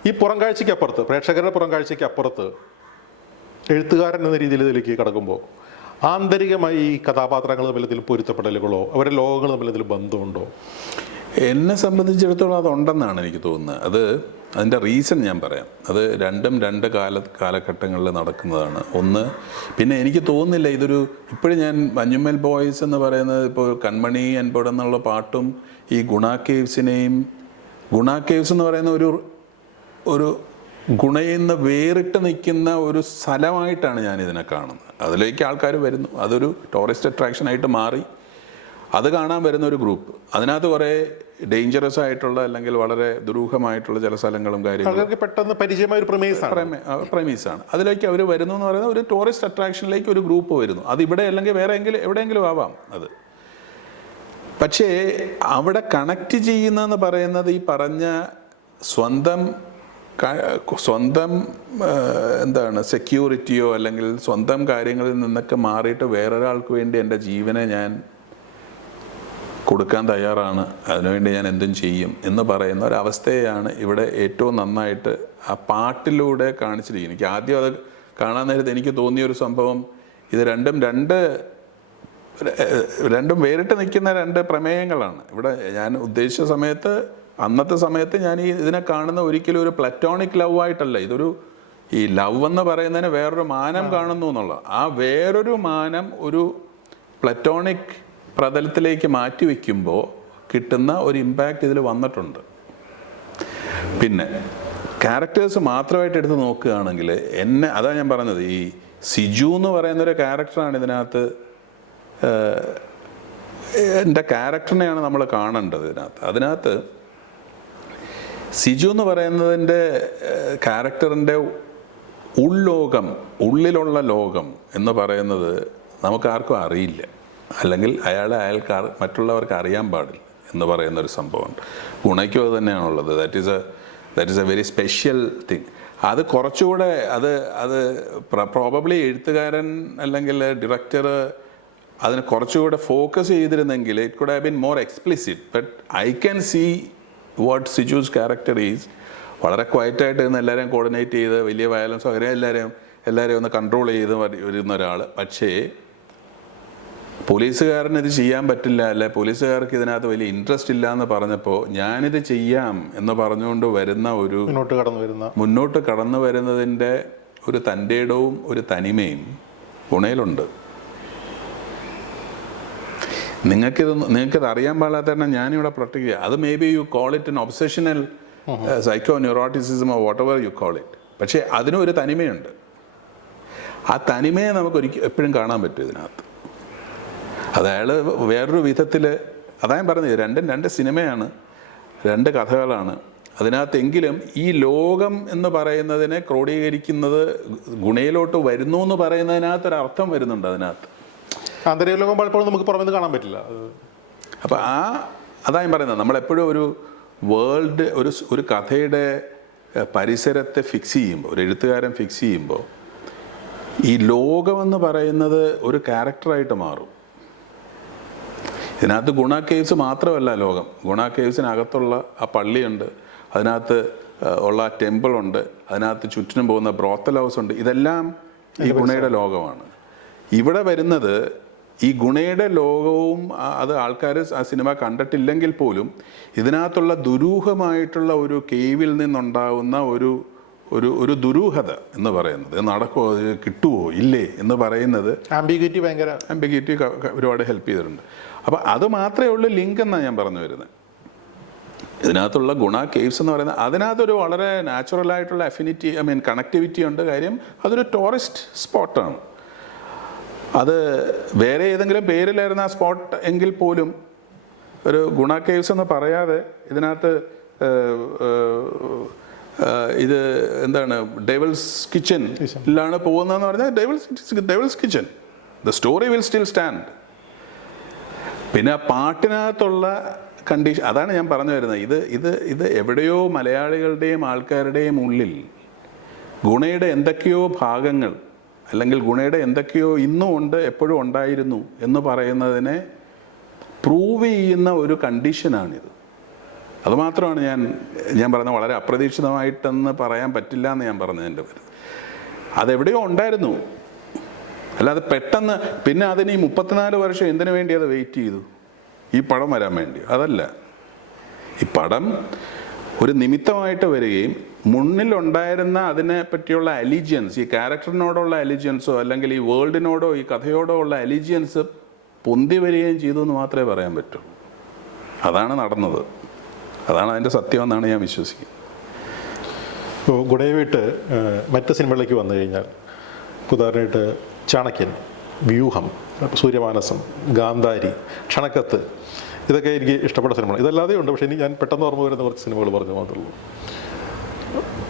ഈ പുറംകാഴ്ചയ്ക്കപ്പുറത്ത്, പ്രേക്ഷകരുടെ പുറംകാഴ്ചയ്ക്കപ്പുറത്ത് എഴുത്തുകാരൻ എന്ന രീതിയിൽ ഇതിലേക്ക് കടക്കുമ്പോൾ ആന്തരികമായി ഈ കഥാപാത്രങ്ങൾ തമ്മിൽ എന്തെങ്കിലും പൊരുത്തപ്പെടലുകളോ അവരുടെ ലോകങ്ങൾ തമ്മിൽ എന്തെങ്കിലും ബന്ധമുണ്ടോ? എന്നെ സംബന്ധിച്ചിടത്തോളം അതുണ്ടെന്നാണ് എനിക്ക് തോന്നുന്നത്. അതിൻ്റെ റീസൺ ഞാൻ പറയാം. അത് രണ്ടും രണ്ട് കാലഘട്ടങ്ങളിൽ നടക്കുന്നതാണ്. ഒന്ന്, പിന്നെ എനിക്ക് തോന്നുന്നില്ല ഇപ്പോഴും ഞാൻ മഞ്ഞുമ്മൽ ബോയ്സ് എന്ന് പറയുന്നത്, ഇപ്പോൾ കൺമണി അൻപൊട് എന്നുള്ള പാട്ടും ഈ ഗുണ കേവ്സ് എന്ന് പറയുന്ന ഒരു ഗുണയിൽ നിന്ന് വേറിട്ട് നിൽക്കുന്ന ഒരു സ്ഥലമായിട്ടാണ് ഞാനിതിനെ കാണുന്നത്. അതിലേക്ക് ആൾക്കാർ വരുന്നു, അതൊരു ടൂറിസ്റ്റ് അട്രാക്ഷനായിട്ട് മാറി അത് കാണാൻ വരുന്ന ഒരു ഗ്രൂപ്പ്. അതിനകത്ത് കുറേ ഡേഞ്ചറസ് ആയിട്ടുള്ള അല്ലെങ്കിൽ വളരെ ദുരൂഹമായിട്ടുള്ള ചില സ്ഥലങ്ങളും കാര്യങ്ങളും പെട്ടെന്ന് പരിചയമായ ഒരു പ്രമീസാണ്. അതിലേക്ക് അവർ വരുന്നു എന്ന് പറയുന്നത് ഒരു ടൂറിസ്റ്റ് അട്രാക്ഷനിലേക്ക് ഒരു ഗ്രൂപ്പ് വരുന്നു. അത് ഇവിടെ അല്ലെങ്കിൽ വേറെ എവിടെയെങ്കിലും ആവാം അത്. പക്ഷേ അവിടെ കണക്ട് ചെയ്യുന്നതെന്ന് പറയുന്നത് ഈ പറഞ്ഞ സ്വന്തം സെക്യൂരിറ്റിയോ അല്ലെങ്കിൽ സ്വന്തം കാര്യങ്ങളിൽ നിന്നൊക്കെ മാറിയിട്ട് വേറൊരാൾക്ക് വേണ്ടി എൻ്റെ ജീവനെ ഞാൻ കൊടുക്കാൻ തയ്യാറാണ്, അതിനുവേണ്ടി ഞാൻ എന്തും ചെയ്യും എന്ന് പറയുന്ന ഒരവസ്ഥയാണ് ഇവിടെ ഏറ്റവും നന്നായിട്ട് ആ പാട്ടിലൂടെ കാണിച്ചിരിക്കുന്നത്. എനിക്ക് ആദ്യം അത് കാണാൻ നേരത്ത് എനിക്ക് തോന്നിയൊരു സംഭവം, ഇത് രണ്ടും വേറിട്ട് നിൽക്കുന്ന രണ്ട് പ്രമേയങ്ങളാണ്. ഇവിടെ ഞാൻ ഉദ്ദേശിച്ച സമയത്ത്, അന്നത്തെ സമയത്ത് ഞാൻ ഇതിനെ കാണുന്ന ഒരിക്കലും ഒരു പ്ലറ്റോണിക് ലവ് ആയിട്ടല്ല. ഈ ലവ് എന്ന് പറയുന്നതിന് വേറൊരു മാനം കാണുന്നു എന്നുള്ള ആ വേറൊരു മാനം ഒരു പ്ലറ്റോണിക് പ്രതലത്തിലേക്ക് മാറ്റി വയ്ക്കുമ്പോൾ കിട്ടുന്ന ഒരു ഇമ്പാക്റ്റ് ഇതിൽ വന്നിട്ടുണ്ട്. പിന്നെ ക്യാരക്ടേഴ്സ് മാത്രമായിട്ട് എടുത്ത് നോക്കുകയാണെങ്കിൽ അതാണ് ഞാൻ പറഞ്ഞത്, ഈ സിജു എന്ന് പറയുന്നൊരു ക്യാരക്ടറാണ് ഇതിനകത്ത്. എൻ്റെ ക്യാരക്ടറിനെയാണ് നമ്മൾ കാണേണ്ടത് അതിനകത്ത് സിജു എന്ന് പറയുന്നതിൻ്റെ ക്യാരക്ടറിൻ്റെ ഉള്ളിലുള്ള ലോകം എന്ന് പറയുന്നത് നമുക്കാർക്കും അറിയില്ല, അല്ലെങ്കിൽ അയാൾക്ക് മറ്റുള്ളവർക്ക് അറിയാൻ പാടില്ല എന്ന് പറയുന്നൊരു സംഭവമുണ്ട്. ഗുണയ്ക്കും അത് തന്നെയാണുള്ളത്. That is A very special thing. അത് കുറച്ചുകൂടെ അത് പ്രോബബ്ലി എഴുത്തുകാരൻ അല്ലെങ്കിൽ ഡയറക്ടർ അതിന് കുറച്ചുകൂടെ ഫോക്കസ് ചെയ്തിരുന്നെങ്കിൽ it could have been more explicit. But I can see what Siju's character is. വളരെ ക്വയറ്റായിട്ട് ഇരുന്ന് എല്ലാവരെയും കോർഡിനേറ്റ് ചെയ്ത് വലിയ വയലൻസോ അങ്ങനെ എല്ലാവരെയും ഒന്ന് കൺട്രോൾ ചെയ്ത് വരുന്ന ഒരാൾ. പക്ഷേ പോലീസുകാരന് ഇത് ചെയ്യാൻ പറ്റില്ല, അല്ലെ പോലീസുകാർക്ക് ഇതിനകത്ത് വലിയ ഇൻട്രസ്റ്റ് ഇല്ല എന്ന് പറഞ്ഞപ്പോൾ ഞാനിത് ചെയ്യാം എന്ന് പറഞ്ഞുകൊണ്ട് വരുന്ന ഒരു മുന്നോട്ട് കടന്നു വരുന്നതിൻ്റെ ഒരു തൻ്റെടവും ഒരു തനിമയും ഗുണയിലുണ്ട്. നിങ്ങൾക്കത് അറിയാൻ പാടില്ലാത്ത തന്നെ ഞാനിവിടെ പ്രൊട്ടക്ട് ചെയ്യാം. അത് maybe you call it an obsessional psychoneuroticism or whatever you call it. പക്ഷേ അതിനും ഒരു തനിമയുണ്ട്. ആ തനിമയെ നമുക്ക് എപ്പോഴും കാണാൻ പറ്റും ഇതിനകത്ത്. അതയാൾ വേറൊരു വിധത്തിൽ, അതാ ഞാൻ പറഞ്ഞത്, രണ്ട് സിനിമയാണ്, രണ്ട് കഥകളാണ് അതിനകത്തെങ്കിലും ഈ ലോകം എന്ന് പറയുന്നതിനെ ക്രോഡീകരിക്കുന്നത് ഗുണയിലോട്ട് വരുന്നു എന്ന് പറയുന്നതിനകത്തൊരർത്ഥം വരുന്നുണ്ട് അതിനകത്ത്. ആന്തരിക ലോകം പലപ്പോഴും നമുക്ക് പുറമെ കാണാൻ പറ്റില്ല. അപ്പോൾ അതാ ഞാൻ പറയുന്നത്, നമ്മളെപ്പോഴും ഒരു വേൾഡ് ഒരു കഥയുടെ പരിസരത്തെ ഫിക്സ് ചെയ്യുമ്പോൾ, ഒരു എഴുത്തുകാരൻ ഫിക്സ് ചെയ്യുമ്പോൾ ഈ ലോകമെന്ന് പറയുന്നത് ഒരു ക്യാരക്ടറായിട്ട് മാറും. ഇതിനകത്ത് ഗുണ കേവ്സ് മാത്രമല്ല ലോകം. ഗുണ കേവ്സിനകത്തുള്ള ആ പള്ളിയുണ്ട്, അതിനകത്ത് ഉള്ള ആ ടെമ്പിളുണ്ട്, അതിനകത്ത് ചുറ്റിനും പോകുന്ന ബ്രോത്തൽ ഹൗസ് ഉണ്ട്. ഇതെല്ലാം ഈ ഗുണയുടെ ലോകമാണ്. ഇവിടെ വരുന്നത് ഈ ഗുണയുടെ ലോകവും അത് ആൾക്കാർ ആ സിനിമ കണ്ടിട്ടില്ലെങ്കിൽ പോലും ഇതിനകത്തുള്ള ദുരൂഹമായിട്ടുള്ള ഒരു കേവിൽ നിന്നുണ്ടാകുന്ന ഒരു ദുരൂഹത എന്ന് പറയുന്നത്, നടക്കുമോ, കിട്ടുമോ ഇല്ലേ എന്ന് പറയുന്നത് ആംബിഗ്യൂറ്റി ഒരുപാട് ഹെൽപ്പ് ചെയ്തിട്ടുണ്ട്. അപ്പോൾ അത് മാത്രമേ ഉള്ളൂ ലിങ്ക് എന്നാണ് ഞാൻ പറഞ്ഞു വരുന്നത്. ഇതിനകത്തുള്ള ഗുണ കേവ്സ് എന്ന് പറയുന്നത് അതിനകത്തൊരു വളരെ നാച്ചുറലായിട്ടുള്ള അഫിനിറ്റി, കണക്ടിവിറ്റി ഉണ്ട്. കാര്യം അതൊരു ടൂറിസ്റ്റ് സ്പോട്ടാണ്. അത് വേറെ ഏതെങ്കിലും പേരിലായിരുന്നു ആ സ്പോട്ട് എങ്കിൽ പോലും ഒരു ഗുണ കേവ്സ് എന്ന് പറയാതെ ഇതിനകത്ത് ഇത് എന്താണ് ഡെവിൾസ് കിച്ചണിലാണ് പോകുന്നതെന്ന് പറഞ്ഞാൽ devil's kitchen, the story will still stand. പിന്നെ ആ പാട്ടിനകത്തുള്ള കണ്ടീഷൻ, അതാണ് ഞാൻ പറഞ്ഞു വരുന്നത്. ഇത് എവിടെയോ മലയാളികളുടെയും ആൾക്കാരുടെയും ഉള്ളിൽ ഗുണയുടെ എന്തൊക്കെയോ ഭാഗങ്ങൾ അല്ലെങ്കിൽ ഗുണയുടെ എന്തൊക്കെയോ ഇന്നും ഉണ്ട് എപ്പോഴും ഉണ്ടായിരുന്നു എന്ന് പറയുന്നതിനെ പ്രൂവ് ചെയ്യുന്ന ഒരു കണ്ടീഷനാണിത്. അതുമാത്രമാണ് ഞാൻ പറഞ്ഞ വളരെ അപ്രതീക്ഷിതമായിട്ടെന്ന് പറയാൻ പറ്റില്ല എന്ന് ഞാൻ പറഞ്ഞതിൻ്റെ പേര്. അതെവിടെയോ ഉണ്ടായിരുന്നു, അല്ലാതെ പെട്ടെന്ന് പിന്നെ അതിന് ഈ 34 വർഷം എന്തിനു വേണ്ടി അത് വെയിറ്റ് ചെയ്തു? ഈ പടം വരാൻ വേണ്ടി? അതല്ല. ഈ പടം ഒരു നിമിത്തമായിട്ട് വരികയും മുന്നിലുണ്ടായിരുന്ന അതിനെ പറ്റിയുള്ള അലിജിയൻസ്, ഈ ക്യാരക്ടറിനോടുള്ള അലിജിയൻസോ അല്ലെങ്കിൽ ഈ വേൾഡിനോടോ ഈ കഥയോടോ ഉള്ള അലിജിയൻസ് പൊന്തി വരികയും ചെയ്തു എന്ന് മാത്രമേ പറയാൻ പറ്റൂ. അതാണ് നടന്നത്, അതാണ് അതിൻ്റെ സത്യം എന്നാണ് ഞാൻ വിശ്വസിക്കുന്നത്. ഇപ്പോൾ ഗുണയെ വിട്ട് മറ്റ് സിനിമകളിലേക്ക് വന്നു കഴിഞ്ഞാൽ, ഉദാഹരണമായിട്ട് ചാണക്യൻ, വ്യൂഹം, സൂര്യമാനസം, ഗാന്ധാരി, ക്ഷണക്കത്ത്, ഇതൊക്കെ എനിക്ക് ഇഷ്ടപ്പെട്ട സിനിമകൾ. ഇതല്ലാതെ ഉണ്ട്, പക്ഷേ ഞാൻ പെട്ടെന്ന് ഓർമ്മ വരുന്ന കുറച്ച് സിനിമകൾ പറഞ്ഞു മാത്രമേ ഉള്ളൂ.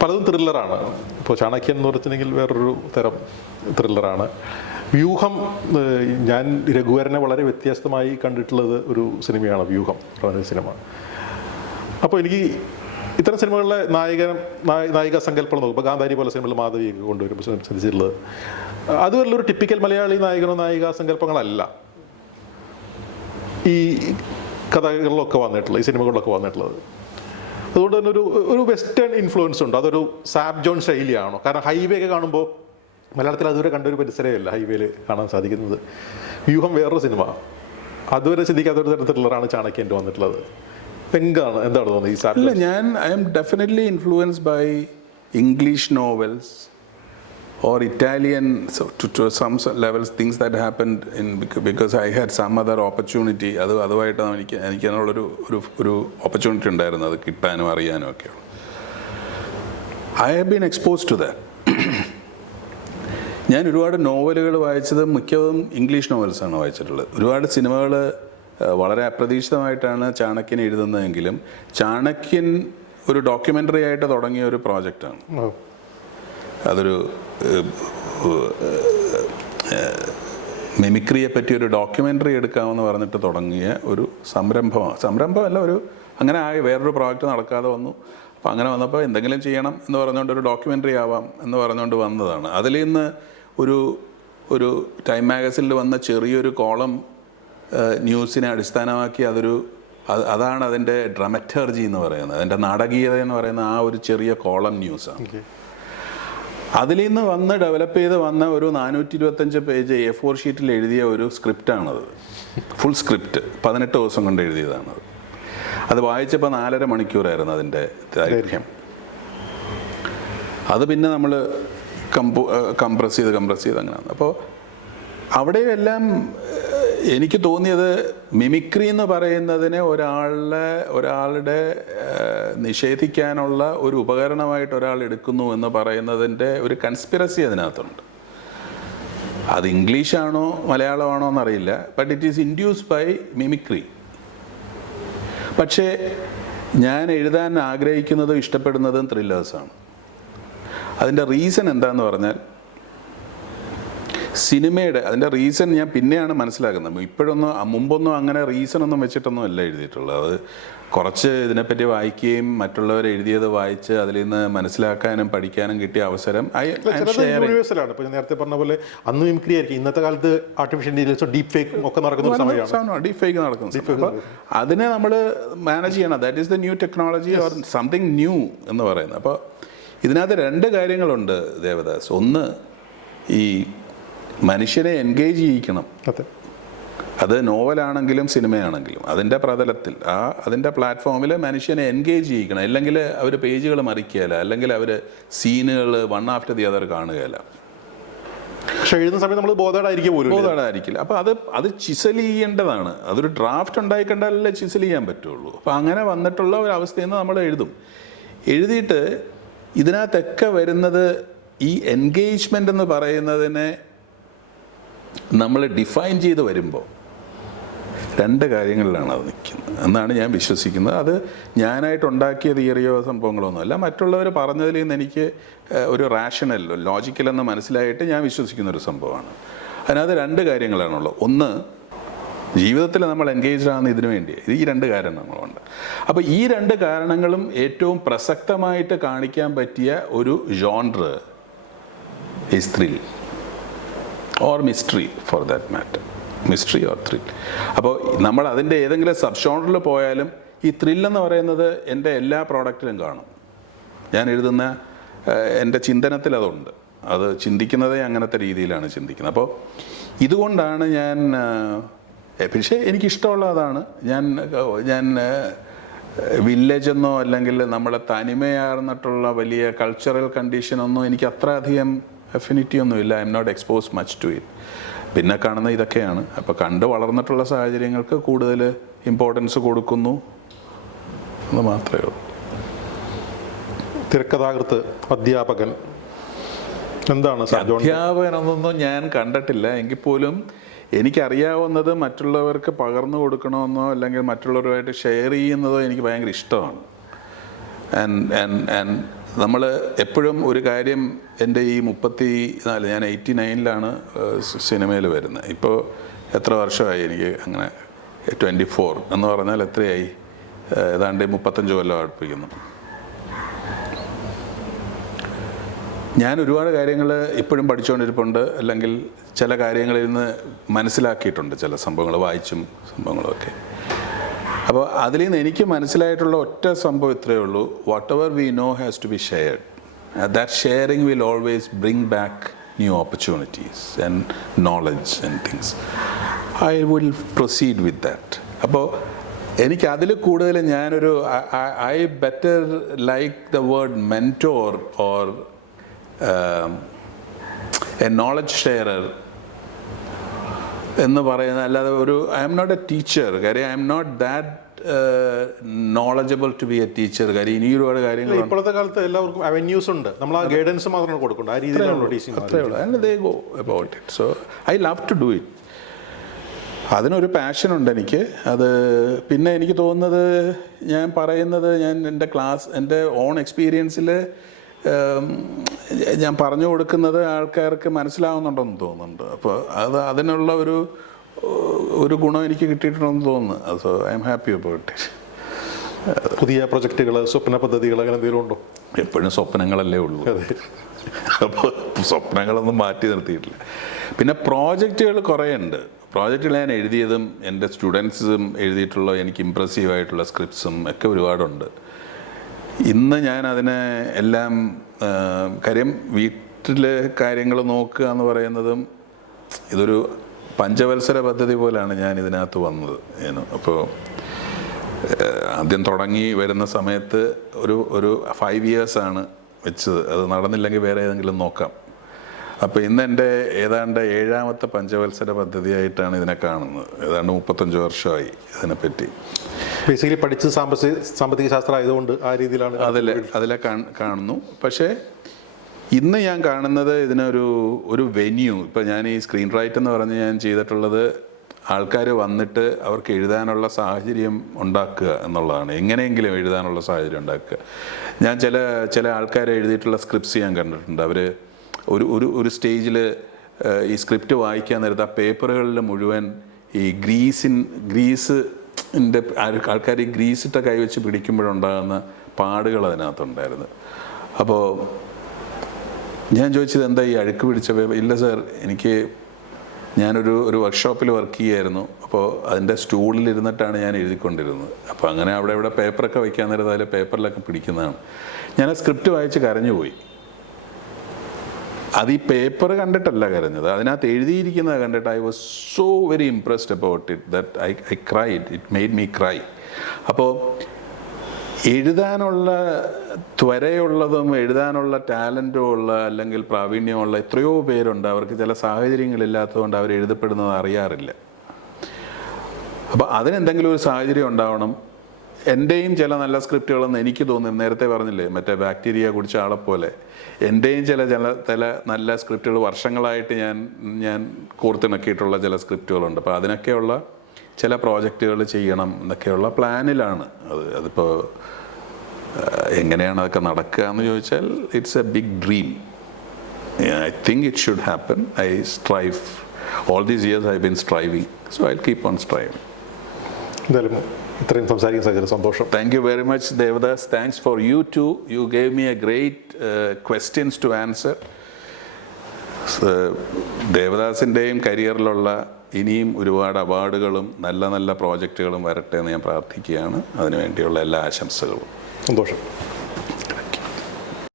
പലതും ത്രില്ലറാണ്. ഇപ്പോൾ ചാണക്യൻ എന്ന് പറഞ്ഞിട്ടുണ്ടെങ്കിൽ വേറൊരു തരം ത്രില്ലറാണ്. വ്യൂഹം, ഞാൻ രഘുവരനെ വളരെ വ്യത്യസ്തമായി കണ്ടിട്ടുള്ളത് ഒരു സിനിമയാണ് വ്യൂഹം പറഞ്ഞ സിനിമ. അപ്പോൾ എനിക്ക് ഇത്തരം സിനിമകളിലെ നായിക സങ്കല്പം നോക്കും. ഇപ്പോൾ ഗാന്ധാരി പോലെ സിനിമകളിൽ മാധവിയൊക്കെ കൊണ്ടുവരുമ്പോൾ ശ്രദ്ധിച്ചിട്ടുള്ളത് അതുപോലുള്ളൊരു ടിപ്പിക്കൽ മലയാളി നായകനോ നായിക സങ്കല്പങ്ങളല്ല ഈ കഥകളിലൊക്കെ വന്നിട്ടുള്ളത്, ഈ സിനിമകളിലൊക്കെ വന്നിട്ടുള്ളത്. അതുകൊണ്ട് തന്നെ ഒരു വെസ്റ്റേൺ ഇൻഫ്ലുവൻസ് ഉണ്ട്. അതൊരു സാബ് ജോൺ ശൈലിയാണോ? കാരണം ഹൈവേ ഒക്കെ കാണുമ്പോൾ മലയാളത്തിൽ അതുവരെ കണ്ടൊരു പരിസരമല്ല ഹൈവേയിൽ കാണാൻ സാധിക്കുന്നത്. വ്യൂഹം വേറൊരു സിനിമ, അതുവരെ ചിന്തിക്കാത്തൊരു തരത്തിലുള്ളതാണ് ചാണക്യൻ്റെ വന്നിട്ടുള്ളത്. എന്താണ് തോന്നുന്നത് ഈ സാബ്? I'm definitely influenced by English novels or Italian, so to some levels things that happened in because I had some other opportunity. അതുമായിട്ടാണ് എനിക്ക് അതിനുള്ളൊരു ഓപ്പർച്യൂണിറ്റി ഉണ്ടായിരുന്നു, അത് കിട്ടാനും അറിയാനും ഒക്കെ. I have been exposed to that. ഞാൻ ഒരുപാട് നോവലുകൾ വായിച്ചത് മിക്കതും ഇംഗ്ലീഷ് നോവൽസാണ് വായിച്ചിട്ടുള്ളത്. ഒരുപാട് സിനിമകൾ വളരെ അപ്രതീക്ഷിതമായിട്ടാണ് ചാണക്യൻ എഴുതുന്നതെങ്കിലും ചാണക്യൻ ഒരു ഡോക്യുമെൻ്ററി ആയിട്ട് തുടങ്ങിയ ഒരു പ്രോജക്റ്റാണ്. അതൊരു മിമിക്രിയെ പറ്റി ഒരു ഡോക്യുമെൻ്ററി എടുക്കാമെന്ന് പറഞ്ഞിട്ട് തുടങ്ങിയ ഒരു സംരംഭമല്ല, ഒരു അങ്ങനെ ആയി വേറൊരു പ്രോജക്റ്റ് നടക്കാതെ വന്നു. അപ്പോൾ അങ്ങനെ വന്നപ്പോൾ എന്തെങ്കിലും ചെയ്യണം എന്ന് പറഞ്ഞുകൊണ്ട് ഒരു ഡോക്യുമെൻ്ററി ആവാം എന്ന് പറഞ്ഞുകൊണ്ട് വന്നതാണ്. അതിൽ നിന്ന് ഒരു ടൈം മാഗസിനിൽ വന്ന ചെറിയൊരു കോളം ന്യൂസിനെ അടിസ്ഥാനമാക്കി അതാണ് അതിൻ്റെ ഡ്രമറ്റർജി എന്ന് പറയുന്നത്, അതിൻ്റെ നാടകീയത എന്ന് പറയുന്ന ആ ഒരു ചെറിയ കോളം ന്യൂസാണ്. അതിൽ നിന്ന് വന്ന് ഡെവലപ്പ് ചെയ്ത് വന്ന ഒരു 425 പേജ് A4 ഷീറ്റിൽ എഴുതിയ ഒരു സ്ക്രിപ്റ്റാണത്. ഫുൾ സ്ക്രിപ്റ്റ് 18 ദിവസം കൊണ്ട് എഴുതിയതാണത്. അത് വായിച്ചപ്പോൾ 4.5 മണിക്കൂറായിരുന്നു അതിൻ്റെ ദൈർഘ്യം. അത് പിന്നെ നമ്മൾ കംപ്രസ് ചെയ്ത് അങ്ങനെ. അപ്പോൾ അവിടെയെല്ലാം എനിക്ക് തോന്നിയത് മിമിക്രി എന്ന് പറയുന്നതിനെ ഒരാളുടെ നിഷേധിക്കാനുള്ള ഒരു ഉപകരണമായിട്ട് ഒരാൾ എടുക്കുന്നു എന്ന് പറയുന്നതിൻ്റെ ഒരു കൺസ്പിറസി അതിനകത്തുണ്ട്. അത് ഇംഗ്ലീഷാണോ മലയാളമാണോ എന്നറിയില്ല, but it is induced by mimicry. പക്ഷേ ഞാൻ എഴുതാൻ ആഗ്രഹിക്കുന്നതും ഇഷ്ടപ്പെടുന്നതും ത്രില്ലേഴ്സാണ്. അതിൻ്റെ റീസൺ എന്താണെന്ന് പറഞ്ഞാൽ, അതിൻ്റെ റീസൺ ഞാൻ പിന്നെയാണ് മനസ്സിലാക്കുന്നത്. മുമ്പൊന്നും അങ്ങനെ റീസണൊന്നും വെച്ചിട്ടൊന്നും അല്ല എഴുതിയിട്ടുള്ളത്. അത് കുറച്ച് ഇതിനെപ്പറ്റി വായിക്കുകയും മറ്റുള്ളവർ എഴുതിയത് വായിച്ച് അതിൽ നിന്ന് മനസ്സിലാക്കാനും പഠിക്കാനും കിട്ടിയ അവസരം. യൂണിവേഴ്സലാണ്. ഇപ്പോൾ നേരത്തെ പറഞ്ഞ പോലെ അന്ന് മിമിക്രി ആയിരിക്കും, ഇന്നത്തെ കാലത്ത് ആർട്ടിഫിഷ്യൽ ഇന്റലിജൻസും ഡീപ് ഫേക്കും ഒക്കെ നടക്കുന്ന സമയമാണ്. ഡീപ് ഫേക്ക് നടക്കുന്നു. അപ്പോൾ അതിനെ നമ്മൾ മാനേജ് ചെയ്യണം. That is the new technology or something new എന്ന് പറയുന്നത്. അപ്പോൾ ഇതിനകത്ത് 2 കാര്യങ്ങളുണ്ട് ദേവദാസ്. ഒന്ന്, ഈ മനുഷ്യരെ എൻഗേജ് ചെയ്യിക്കണം. അത് നോവലാണെങ്കിലും സിനിമയാണെങ്കിലും അതിൻ്റെ പ്രതലത്തിൽ അതിൻ്റെ പ്ലാറ്റ്ഫോമിൽ മനുഷ്യനെ എൻഗേജ് ചെയ്യിക്കണം. അല്ലെങ്കിൽ അവർ പേജുകൾ മറിക്കുകയില്ല, അല്ലെങ്കിൽ അവർ സീനുകൾ വൺ ആഫ്റ്റർ ദി അതർ കാണുകയില്ല. പക്ഷെ എഴുതുന്ന സമയത്ത് നമ്മൾ ബോധേഡായിരിക്കില്ല. അപ്പോൾ അത് ചിസൽ ചെയ്യേണ്ടതാണ്. അതൊരു ഡ്രാഫ്റ്റ് ഉണ്ടായിക്കണ്ടാലല്ലേ ചിസൽ ചെയ്യാൻ പറ്റുള്ളൂ. അപ്പോൾ അങ്ങനെ വന്നിട്ടുള്ള ഒരു അവസ്ഥയിൽ നിന്ന് നമ്മൾ എഴുതിയിട്ട് ഇതിനകത്തൊക്കെ വരുന്നത് ഈ എൻഗേജ്മെൻ്റ് എന്ന് പറയുന്നതിനെ നമ്മൾ ഡിഫൈൻ ചെയ്ത് വരുമ്പോൾ 2 കാര്യങ്ങളിലാണ് അത് നിൽക്കുന്നത് എന്നാണ് ഞാൻ വിശ്വസിക്കുന്നത്. അത് ഞാനായിട്ടുണ്ടാക്കിയ തിയറിയോ സംഭവങ്ങളൊന്നുമല്ല, മറ്റുള്ളവർ പറഞ്ഞതിൽ നിന്ന് എനിക്ക് ഒരു റാഷണൽ ലോജിക്കൽ എന്ന് മനസ്സിലായിട്ട് ഞാൻ വിശ്വസിക്കുന്നൊരു സംഭവമാണ്. അതിനകത്ത് 2 കാര്യങ്ങളാണുള്ളത്. ഒന്ന്, ജീവിതത്തിൽ നമ്മൾ എൻഗേജ്ഡ് ആകുന്ന ഇതിനു വേണ്ടി ഈ 2 കാരണങ്ങളുണ്ട്. അപ്പോൾ ഈ 2 കാരണങ്ങളും ഏറ്റവും പ്രസക്തമായിട്ട് കാണിക്കാൻ പറ്റിയ ഒരു genre is thrill. Or mystery for that matter, mystery or thrill. അപ്പോൾ നമ്മൾ അതിൻ്റെ ഏതെങ്കിലും സബ് ഷോണറിൽ പോയാലും ഈ ത്രില്ലെന്ന് പറയുന്നത് എൻ്റെ എല്ലാ പ്രോഡക്റ്റിലും കാണും. ഞാൻ എഴുതുന്ന എൻ്റെ ചിന്തനത്തിൽ അതുണ്ട്. അത് ചിന്തിക്കുന്നതേ അങ്ങനത്തെ രീതിയിലാണ് ചിന്തിക്കുന്നത്. അപ്പോൾ ഇതുകൊണ്ടാണ് ഞാൻ, പക്ഷേ എനിക്കിഷ്ടമുള്ള അതാണ്. ഞാൻ വില്ലേജെന്നോ അല്ലെങ്കിൽ നമ്മളെ തനിമയാർന്നിട്ടുള്ള വലിയ കൾച്ചറൽ കണ്ടീഷനൊന്നും എനിക്ക് അത്ര അധികം അഫിനിറ്റി ഒന്നുമില്ല. I'm not expose much to it. പിന്നെ കാണുന്ന ഇതൊക്കെയാണ്. അപ്പോൾ കണ്ട് വളർന്നിട്ടുള്ള സാഹചര്യങ്ങൾക്ക് കൂടുതൽ ഇമ്പോർട്ടൻസ് കൊടുക്കുന്നു എന്ന് മാത്രമേ ഉള്ളൂ. തിരക്കഥാകൃത്ത്, അധ്യാപകൻ, എന്താണ് അധ്യാപകനൊന്നും ഞാൻ കണ്ടിട്ടില്ല. എങ്കിൽ പോലും എനിക്കറിയാവുന്നത് മറ്റുള്ളവർക്ക് പകർന്നു കൊടുക്കണമെന്നോ അല്ലെങ്കിൽ മറ്റുള്ളവരുമായിട്ട് ഷെയർ ചെയ്യുന്നതോ എനിക്ക് ഭയങ്കര ഇഷ്ടമാണ്. ആൻഡ് നമ്മൾ എപ്പോഴും ഒരു കാര്യം, എൻ്റെ ഈ 34, ഞാൻ 89-ലാണ് സിനിമയിൽ വരുന്നത്. ഇപ്പോൾ എത്ര വർഷമായി എനിക്ക് അങ്ങനെ 24 എന്ന് പറഞ്ഞാൽ എത്രയായി? ഏതാണ്ട് 35 കൊല്ലം അടുപ്പിക്കുന്നു. ഞാൻ ഒരുപാട് കാര്യങ്ങൾ ഇപ്പോഴും പഠിച്ചുകൊണ്ടിരിപ്പുണ്ട്, അല്ലെങ്കിൽ ചില കാര്യങ്ങളിൽ നിന്ന് മനസ്സിലാക്കിയിട്ടുണ്ട്, ചില സംഭവങ്ങൾ വായിച്ചും സംഭവങ്ങളൊക്കെ. അപ്പോൾ അതിൽ നിന്ന് എനിക്ക് മനസ്സിലായിട്ടുള്ള ഒറ്റ സംഭവം ഇത്രയേ ഉള്ളൂ: whatever we know has to be shared. That sharing will always bring back new opportunities and knowledge and things. I will proceed with that. അപ്പോൾ എനിക്ക് അതിൽ കൂടുതൽ ഞാനൊരു I better like the word mentor or a knowledge sharer എന്ന് പറയുന്നത്. അല്ലാതെ I'm not a teacher. കാര്യം I'm not that knowledgeable to be a teacher. കാര്യം ഇനി ഒരുപാട് കാര്യങ്ങൾ ഇപ്പോഴത്തെ കാലത്ത് എല്ലാവർക്കും അവന്യൂസ് ഉണ്ട്. നമ്മൾ ആ ഗൈഡൻസ് മാത്രമാണ് കൊടുക്കുന്നത്. ആ രീതിയിലുള്ള ടീച്ചിങ് അത്രേ ഉള്ളൂ. And they go about it. So I love to do it. അതിനൊരു പാഷനുണ്ട് എനിക്ക്. അത് പിന്നെ എനിക്ക് തോന്നുന്നത്, ഞാൻ പറയുന്നത്, ഞാൻ എൻ്റെ ഓൺ എക്സ്പീരിയൻസിൽ ഞാൻ പറഞ്ഞു കൊടുക്കുന്നത് ആൾക്കാർക്ക് മനസ്സിലാവുന്നുണ്ടെന്ന് തോന്നുന്നുണ്ട്. അപ്പോൾ അതിനുള്ള ഒരു ഗുണം എനിക്ക് കിട്ടിയിട്ടുണ്ടെന്ന് തോന്നുന്നു. So I am happy about it. പുതിയ പ്രൊജക്റ്റുകൾ, സ്വപ്ന പദ്ധതികൾ അങ്ങനെ എന്തെങ്കിലും ഉണ്ടോ? എപ്പോഴും സ്വപ്നങ്ങളല്ലേ ഉള്ളൂ. അപ്പോൾ സ്വപ്നങ്ങളൊന്നും മാറ്റി നിർത്തിയിട്ടില്ല. പിന്നെ പ്രോജക്റ്റുകൾ കുറേ ഉണ്ട്. പ്രോജക്റ്റുകൾ ഞാൻ എഴുതിയതും എൻ്റെ സ്റ്റുഡൻസും എഴുതിയിട്ടുള്ള എനിക്ക് ഇമ്പ്രസീവായിട്ടുള്ള സ്ക്രിപ്റ്റ്സും ഒക്കെ ഒരുപാടുണ്ട്. ഇന്ന് ഞാൻ അതിനെ എല്ലാം, കാര്യം വീട്ടിലെ കാര്യങ്ങൾ നോക്കുക എന്ന് പറയുന്നതും ഇതൊരു പഞ്ചവത്സര പദ്ധതി പോലെയാണ് ഞാൻ ഇതിനകത്ത് വന്നത്. അപ്പോൾ ആദ്യം തുടങ്ങി വരുന്ന സമയത്ത് ഒരു 5 ഇയേഴ്സാണ് വെച്ചത്. അത് നടന്നില്ലെങ്കിൽ വേറെ ഏതെങ്കിലും നോക്കാം. അപ്പോൾ ഇന്ന് എൻ്റെ ഏതാണ്ട് 7ാമത്തെ പഞ്ചവത്സര പദ്ധതിയായിട്ടാണ് ഇതിനെ കാണുന്നത്. ഏതാണ്ട് 35 വർഷമായി ഇതിനെപ്പറ്റി. ബേസിക്കലി പഠിച്ച് സാമ്പത്തിക ശാസ്ത്രം ആയതുകൊണ്ട് ആ രീതിയിലാണ് അതിലെ കാണുന്നു. പക്ഷേ ഇന്ന് ഞാൻ കാണുന്നത് ഇതിനൊരു വെന്യൂ. ഇപ്പോൾ ഞാൻ ഈ സ്ക്രീൻ റൈറ്റ് എന്ന് പറഞ്ഞ് ഞാൻ ചെയ്തിട്ടുള്ളത് ആൾക്കാർ വന്നിട്ട് അവർക്ക് എഴുതാനുള്ള സാഹചര്യം ഉണ്ടാക്കുക എന്നുള്ളതാണ്. എങ്ങനെയെങ്കിലും എഴുതാനുള്ള സാഹചര്യം ഉണ്ടാക്കുക. ഞാൻ ചില ആൾക്കാരെ എഴുതിയിട്ടുള്ള സ്ക്രിപ്റ്റ്സ് ഞാൻ കണ്ടിട്ടുണ്ട്. അവർ ഒരു സ്റ്റേജിൽ ഈ സ്ക്രിപ്റ്റ് വായിക്കാൻ നേരത്ത് ആ പേപ്പറുകളിൽ മുഴുവൻ ഈ ഗ്രീസിൻ്റെ ആൾക്കാർ ഈ ഗ്രീസിട്ട കൈവച്ച് പിടിക്കുമ്പോഴുണ്ടാകുന്ന പാടുകൾ അതിനകത്തുണ്ടായിരുന്നു. അപ്പോൾ ഞാൻ ചോദിച്ചത്, എന്താ ഈ അഴുക്ക് പിടിച്ച പേപ്പർ? ഇല്ല സാർ, ഞാനൊരു വർക്ക്ഷോപ്പിൽ വർക്ക് ചെയ്യുമായിരുന്നു. അപ്പോൾ അതിൻ്റെ സ്റ്റൂളിലിരുന്നിട്ടാണ് ഞാൻ എഴുതിക്കൊണ്ടിരുന്നത്. അപ്പോൾ അങ്ങനെ അവിടെ പേപ്പറൊക്കെ വയ്ക്കാൻ നേരത്ത് അതിൽ പേപ്പറിലൊക്കെ പിടിക്കുന്നതാണ്. ഞാൻ ആ സ്ക്രിപ്റ്റ് വായിച്ച് കരഞ്ഞുപോയി. അത് ഈ പേപ്പർ കണ്ടിട്ടല്ല കരഞ്ഞത്, അതിനകത്ത് എഴുതിയിരിക്കുന്നത് കണ്ടിട്ട് I was so very impressed about it that I cried. It made me cry. അപ്പോൾ എഴുതാനുള്ള ത്വരയുള്ളതും എഴുതാനുള്ള ടാലൻറ്റും ഉള്ള അല്ലെങ്കിൽ പ്രാവീണ്യമുള്ള എത്രയോ പേരുണ്ട്. അവർക്ക് ചില സാഹചര്യങ്ങളില്ലാത്തതുകൊണ്ട് അവർ എഴുതപ്പെടുന്നത് അറിയാറില്ല. അപ്പോൾ അതിനെന്തെങ്കിലും ഒരു സാഹചര്യം ഉണ്ടാവണം. എൻ്റെയും ചില നല്ല സ്ക്രിപ്റ്റുകളെന്ന് എനിക്ക് തോന്നുന്നു. നേരത്തെ പറഞ്ഞില്ലേ, മറ്റേ ബാക്ടീരിയ കുടിച്ച ആളെപ്പോലെ എൻ്റെയും ചില നല്ല സ്ക്രിപ്റ്റുകൾ വർഷങ്ങളായിട്ട് ഞാൻ കോർത്തിണക്കിയിട്ടുള്ള ചില സ്ക്രിപ്റ്റുകളുണ്ട്. അപ്പോൾ അതിനൊക്കെയുള്ള ചില പ്രോജക്റ്റുകൾ ചെയ്യണം എന്നൊക്കെയുള്ള പ്ലാനിലാണ്. അതിപ്പോൾ എങ്ങനെയാണ് അതൊക്കെ നടക്കുക എന്ന് ചോദിച്ചാൽ, it's a big dream. I think it should happen. I strive. All these years I been striving. So I keep on striving. എന്തായാലും ഇത്രയും സംസാരിക്കാൻ സാധിച്ചത് സന്തോഷം. Thank you very much, Devadas. Thanks for you too. You gave me a great questions to answer. ദേവദാസിൻ്റെയും കരിയറിലുള്ള ഇനിയും ഒരുപാട് അവാർഡുകളും നല്ല നല്ല പ്രോജക്റ്റുകളും വരട്ടെ എന്ന് ഞാൻ പ്രാർത്ഥിക്കുകയാണ്. അതിനുവേണ്ടിയുള്ള എല്ലാ ആശംസകളും. സന്തോഷം.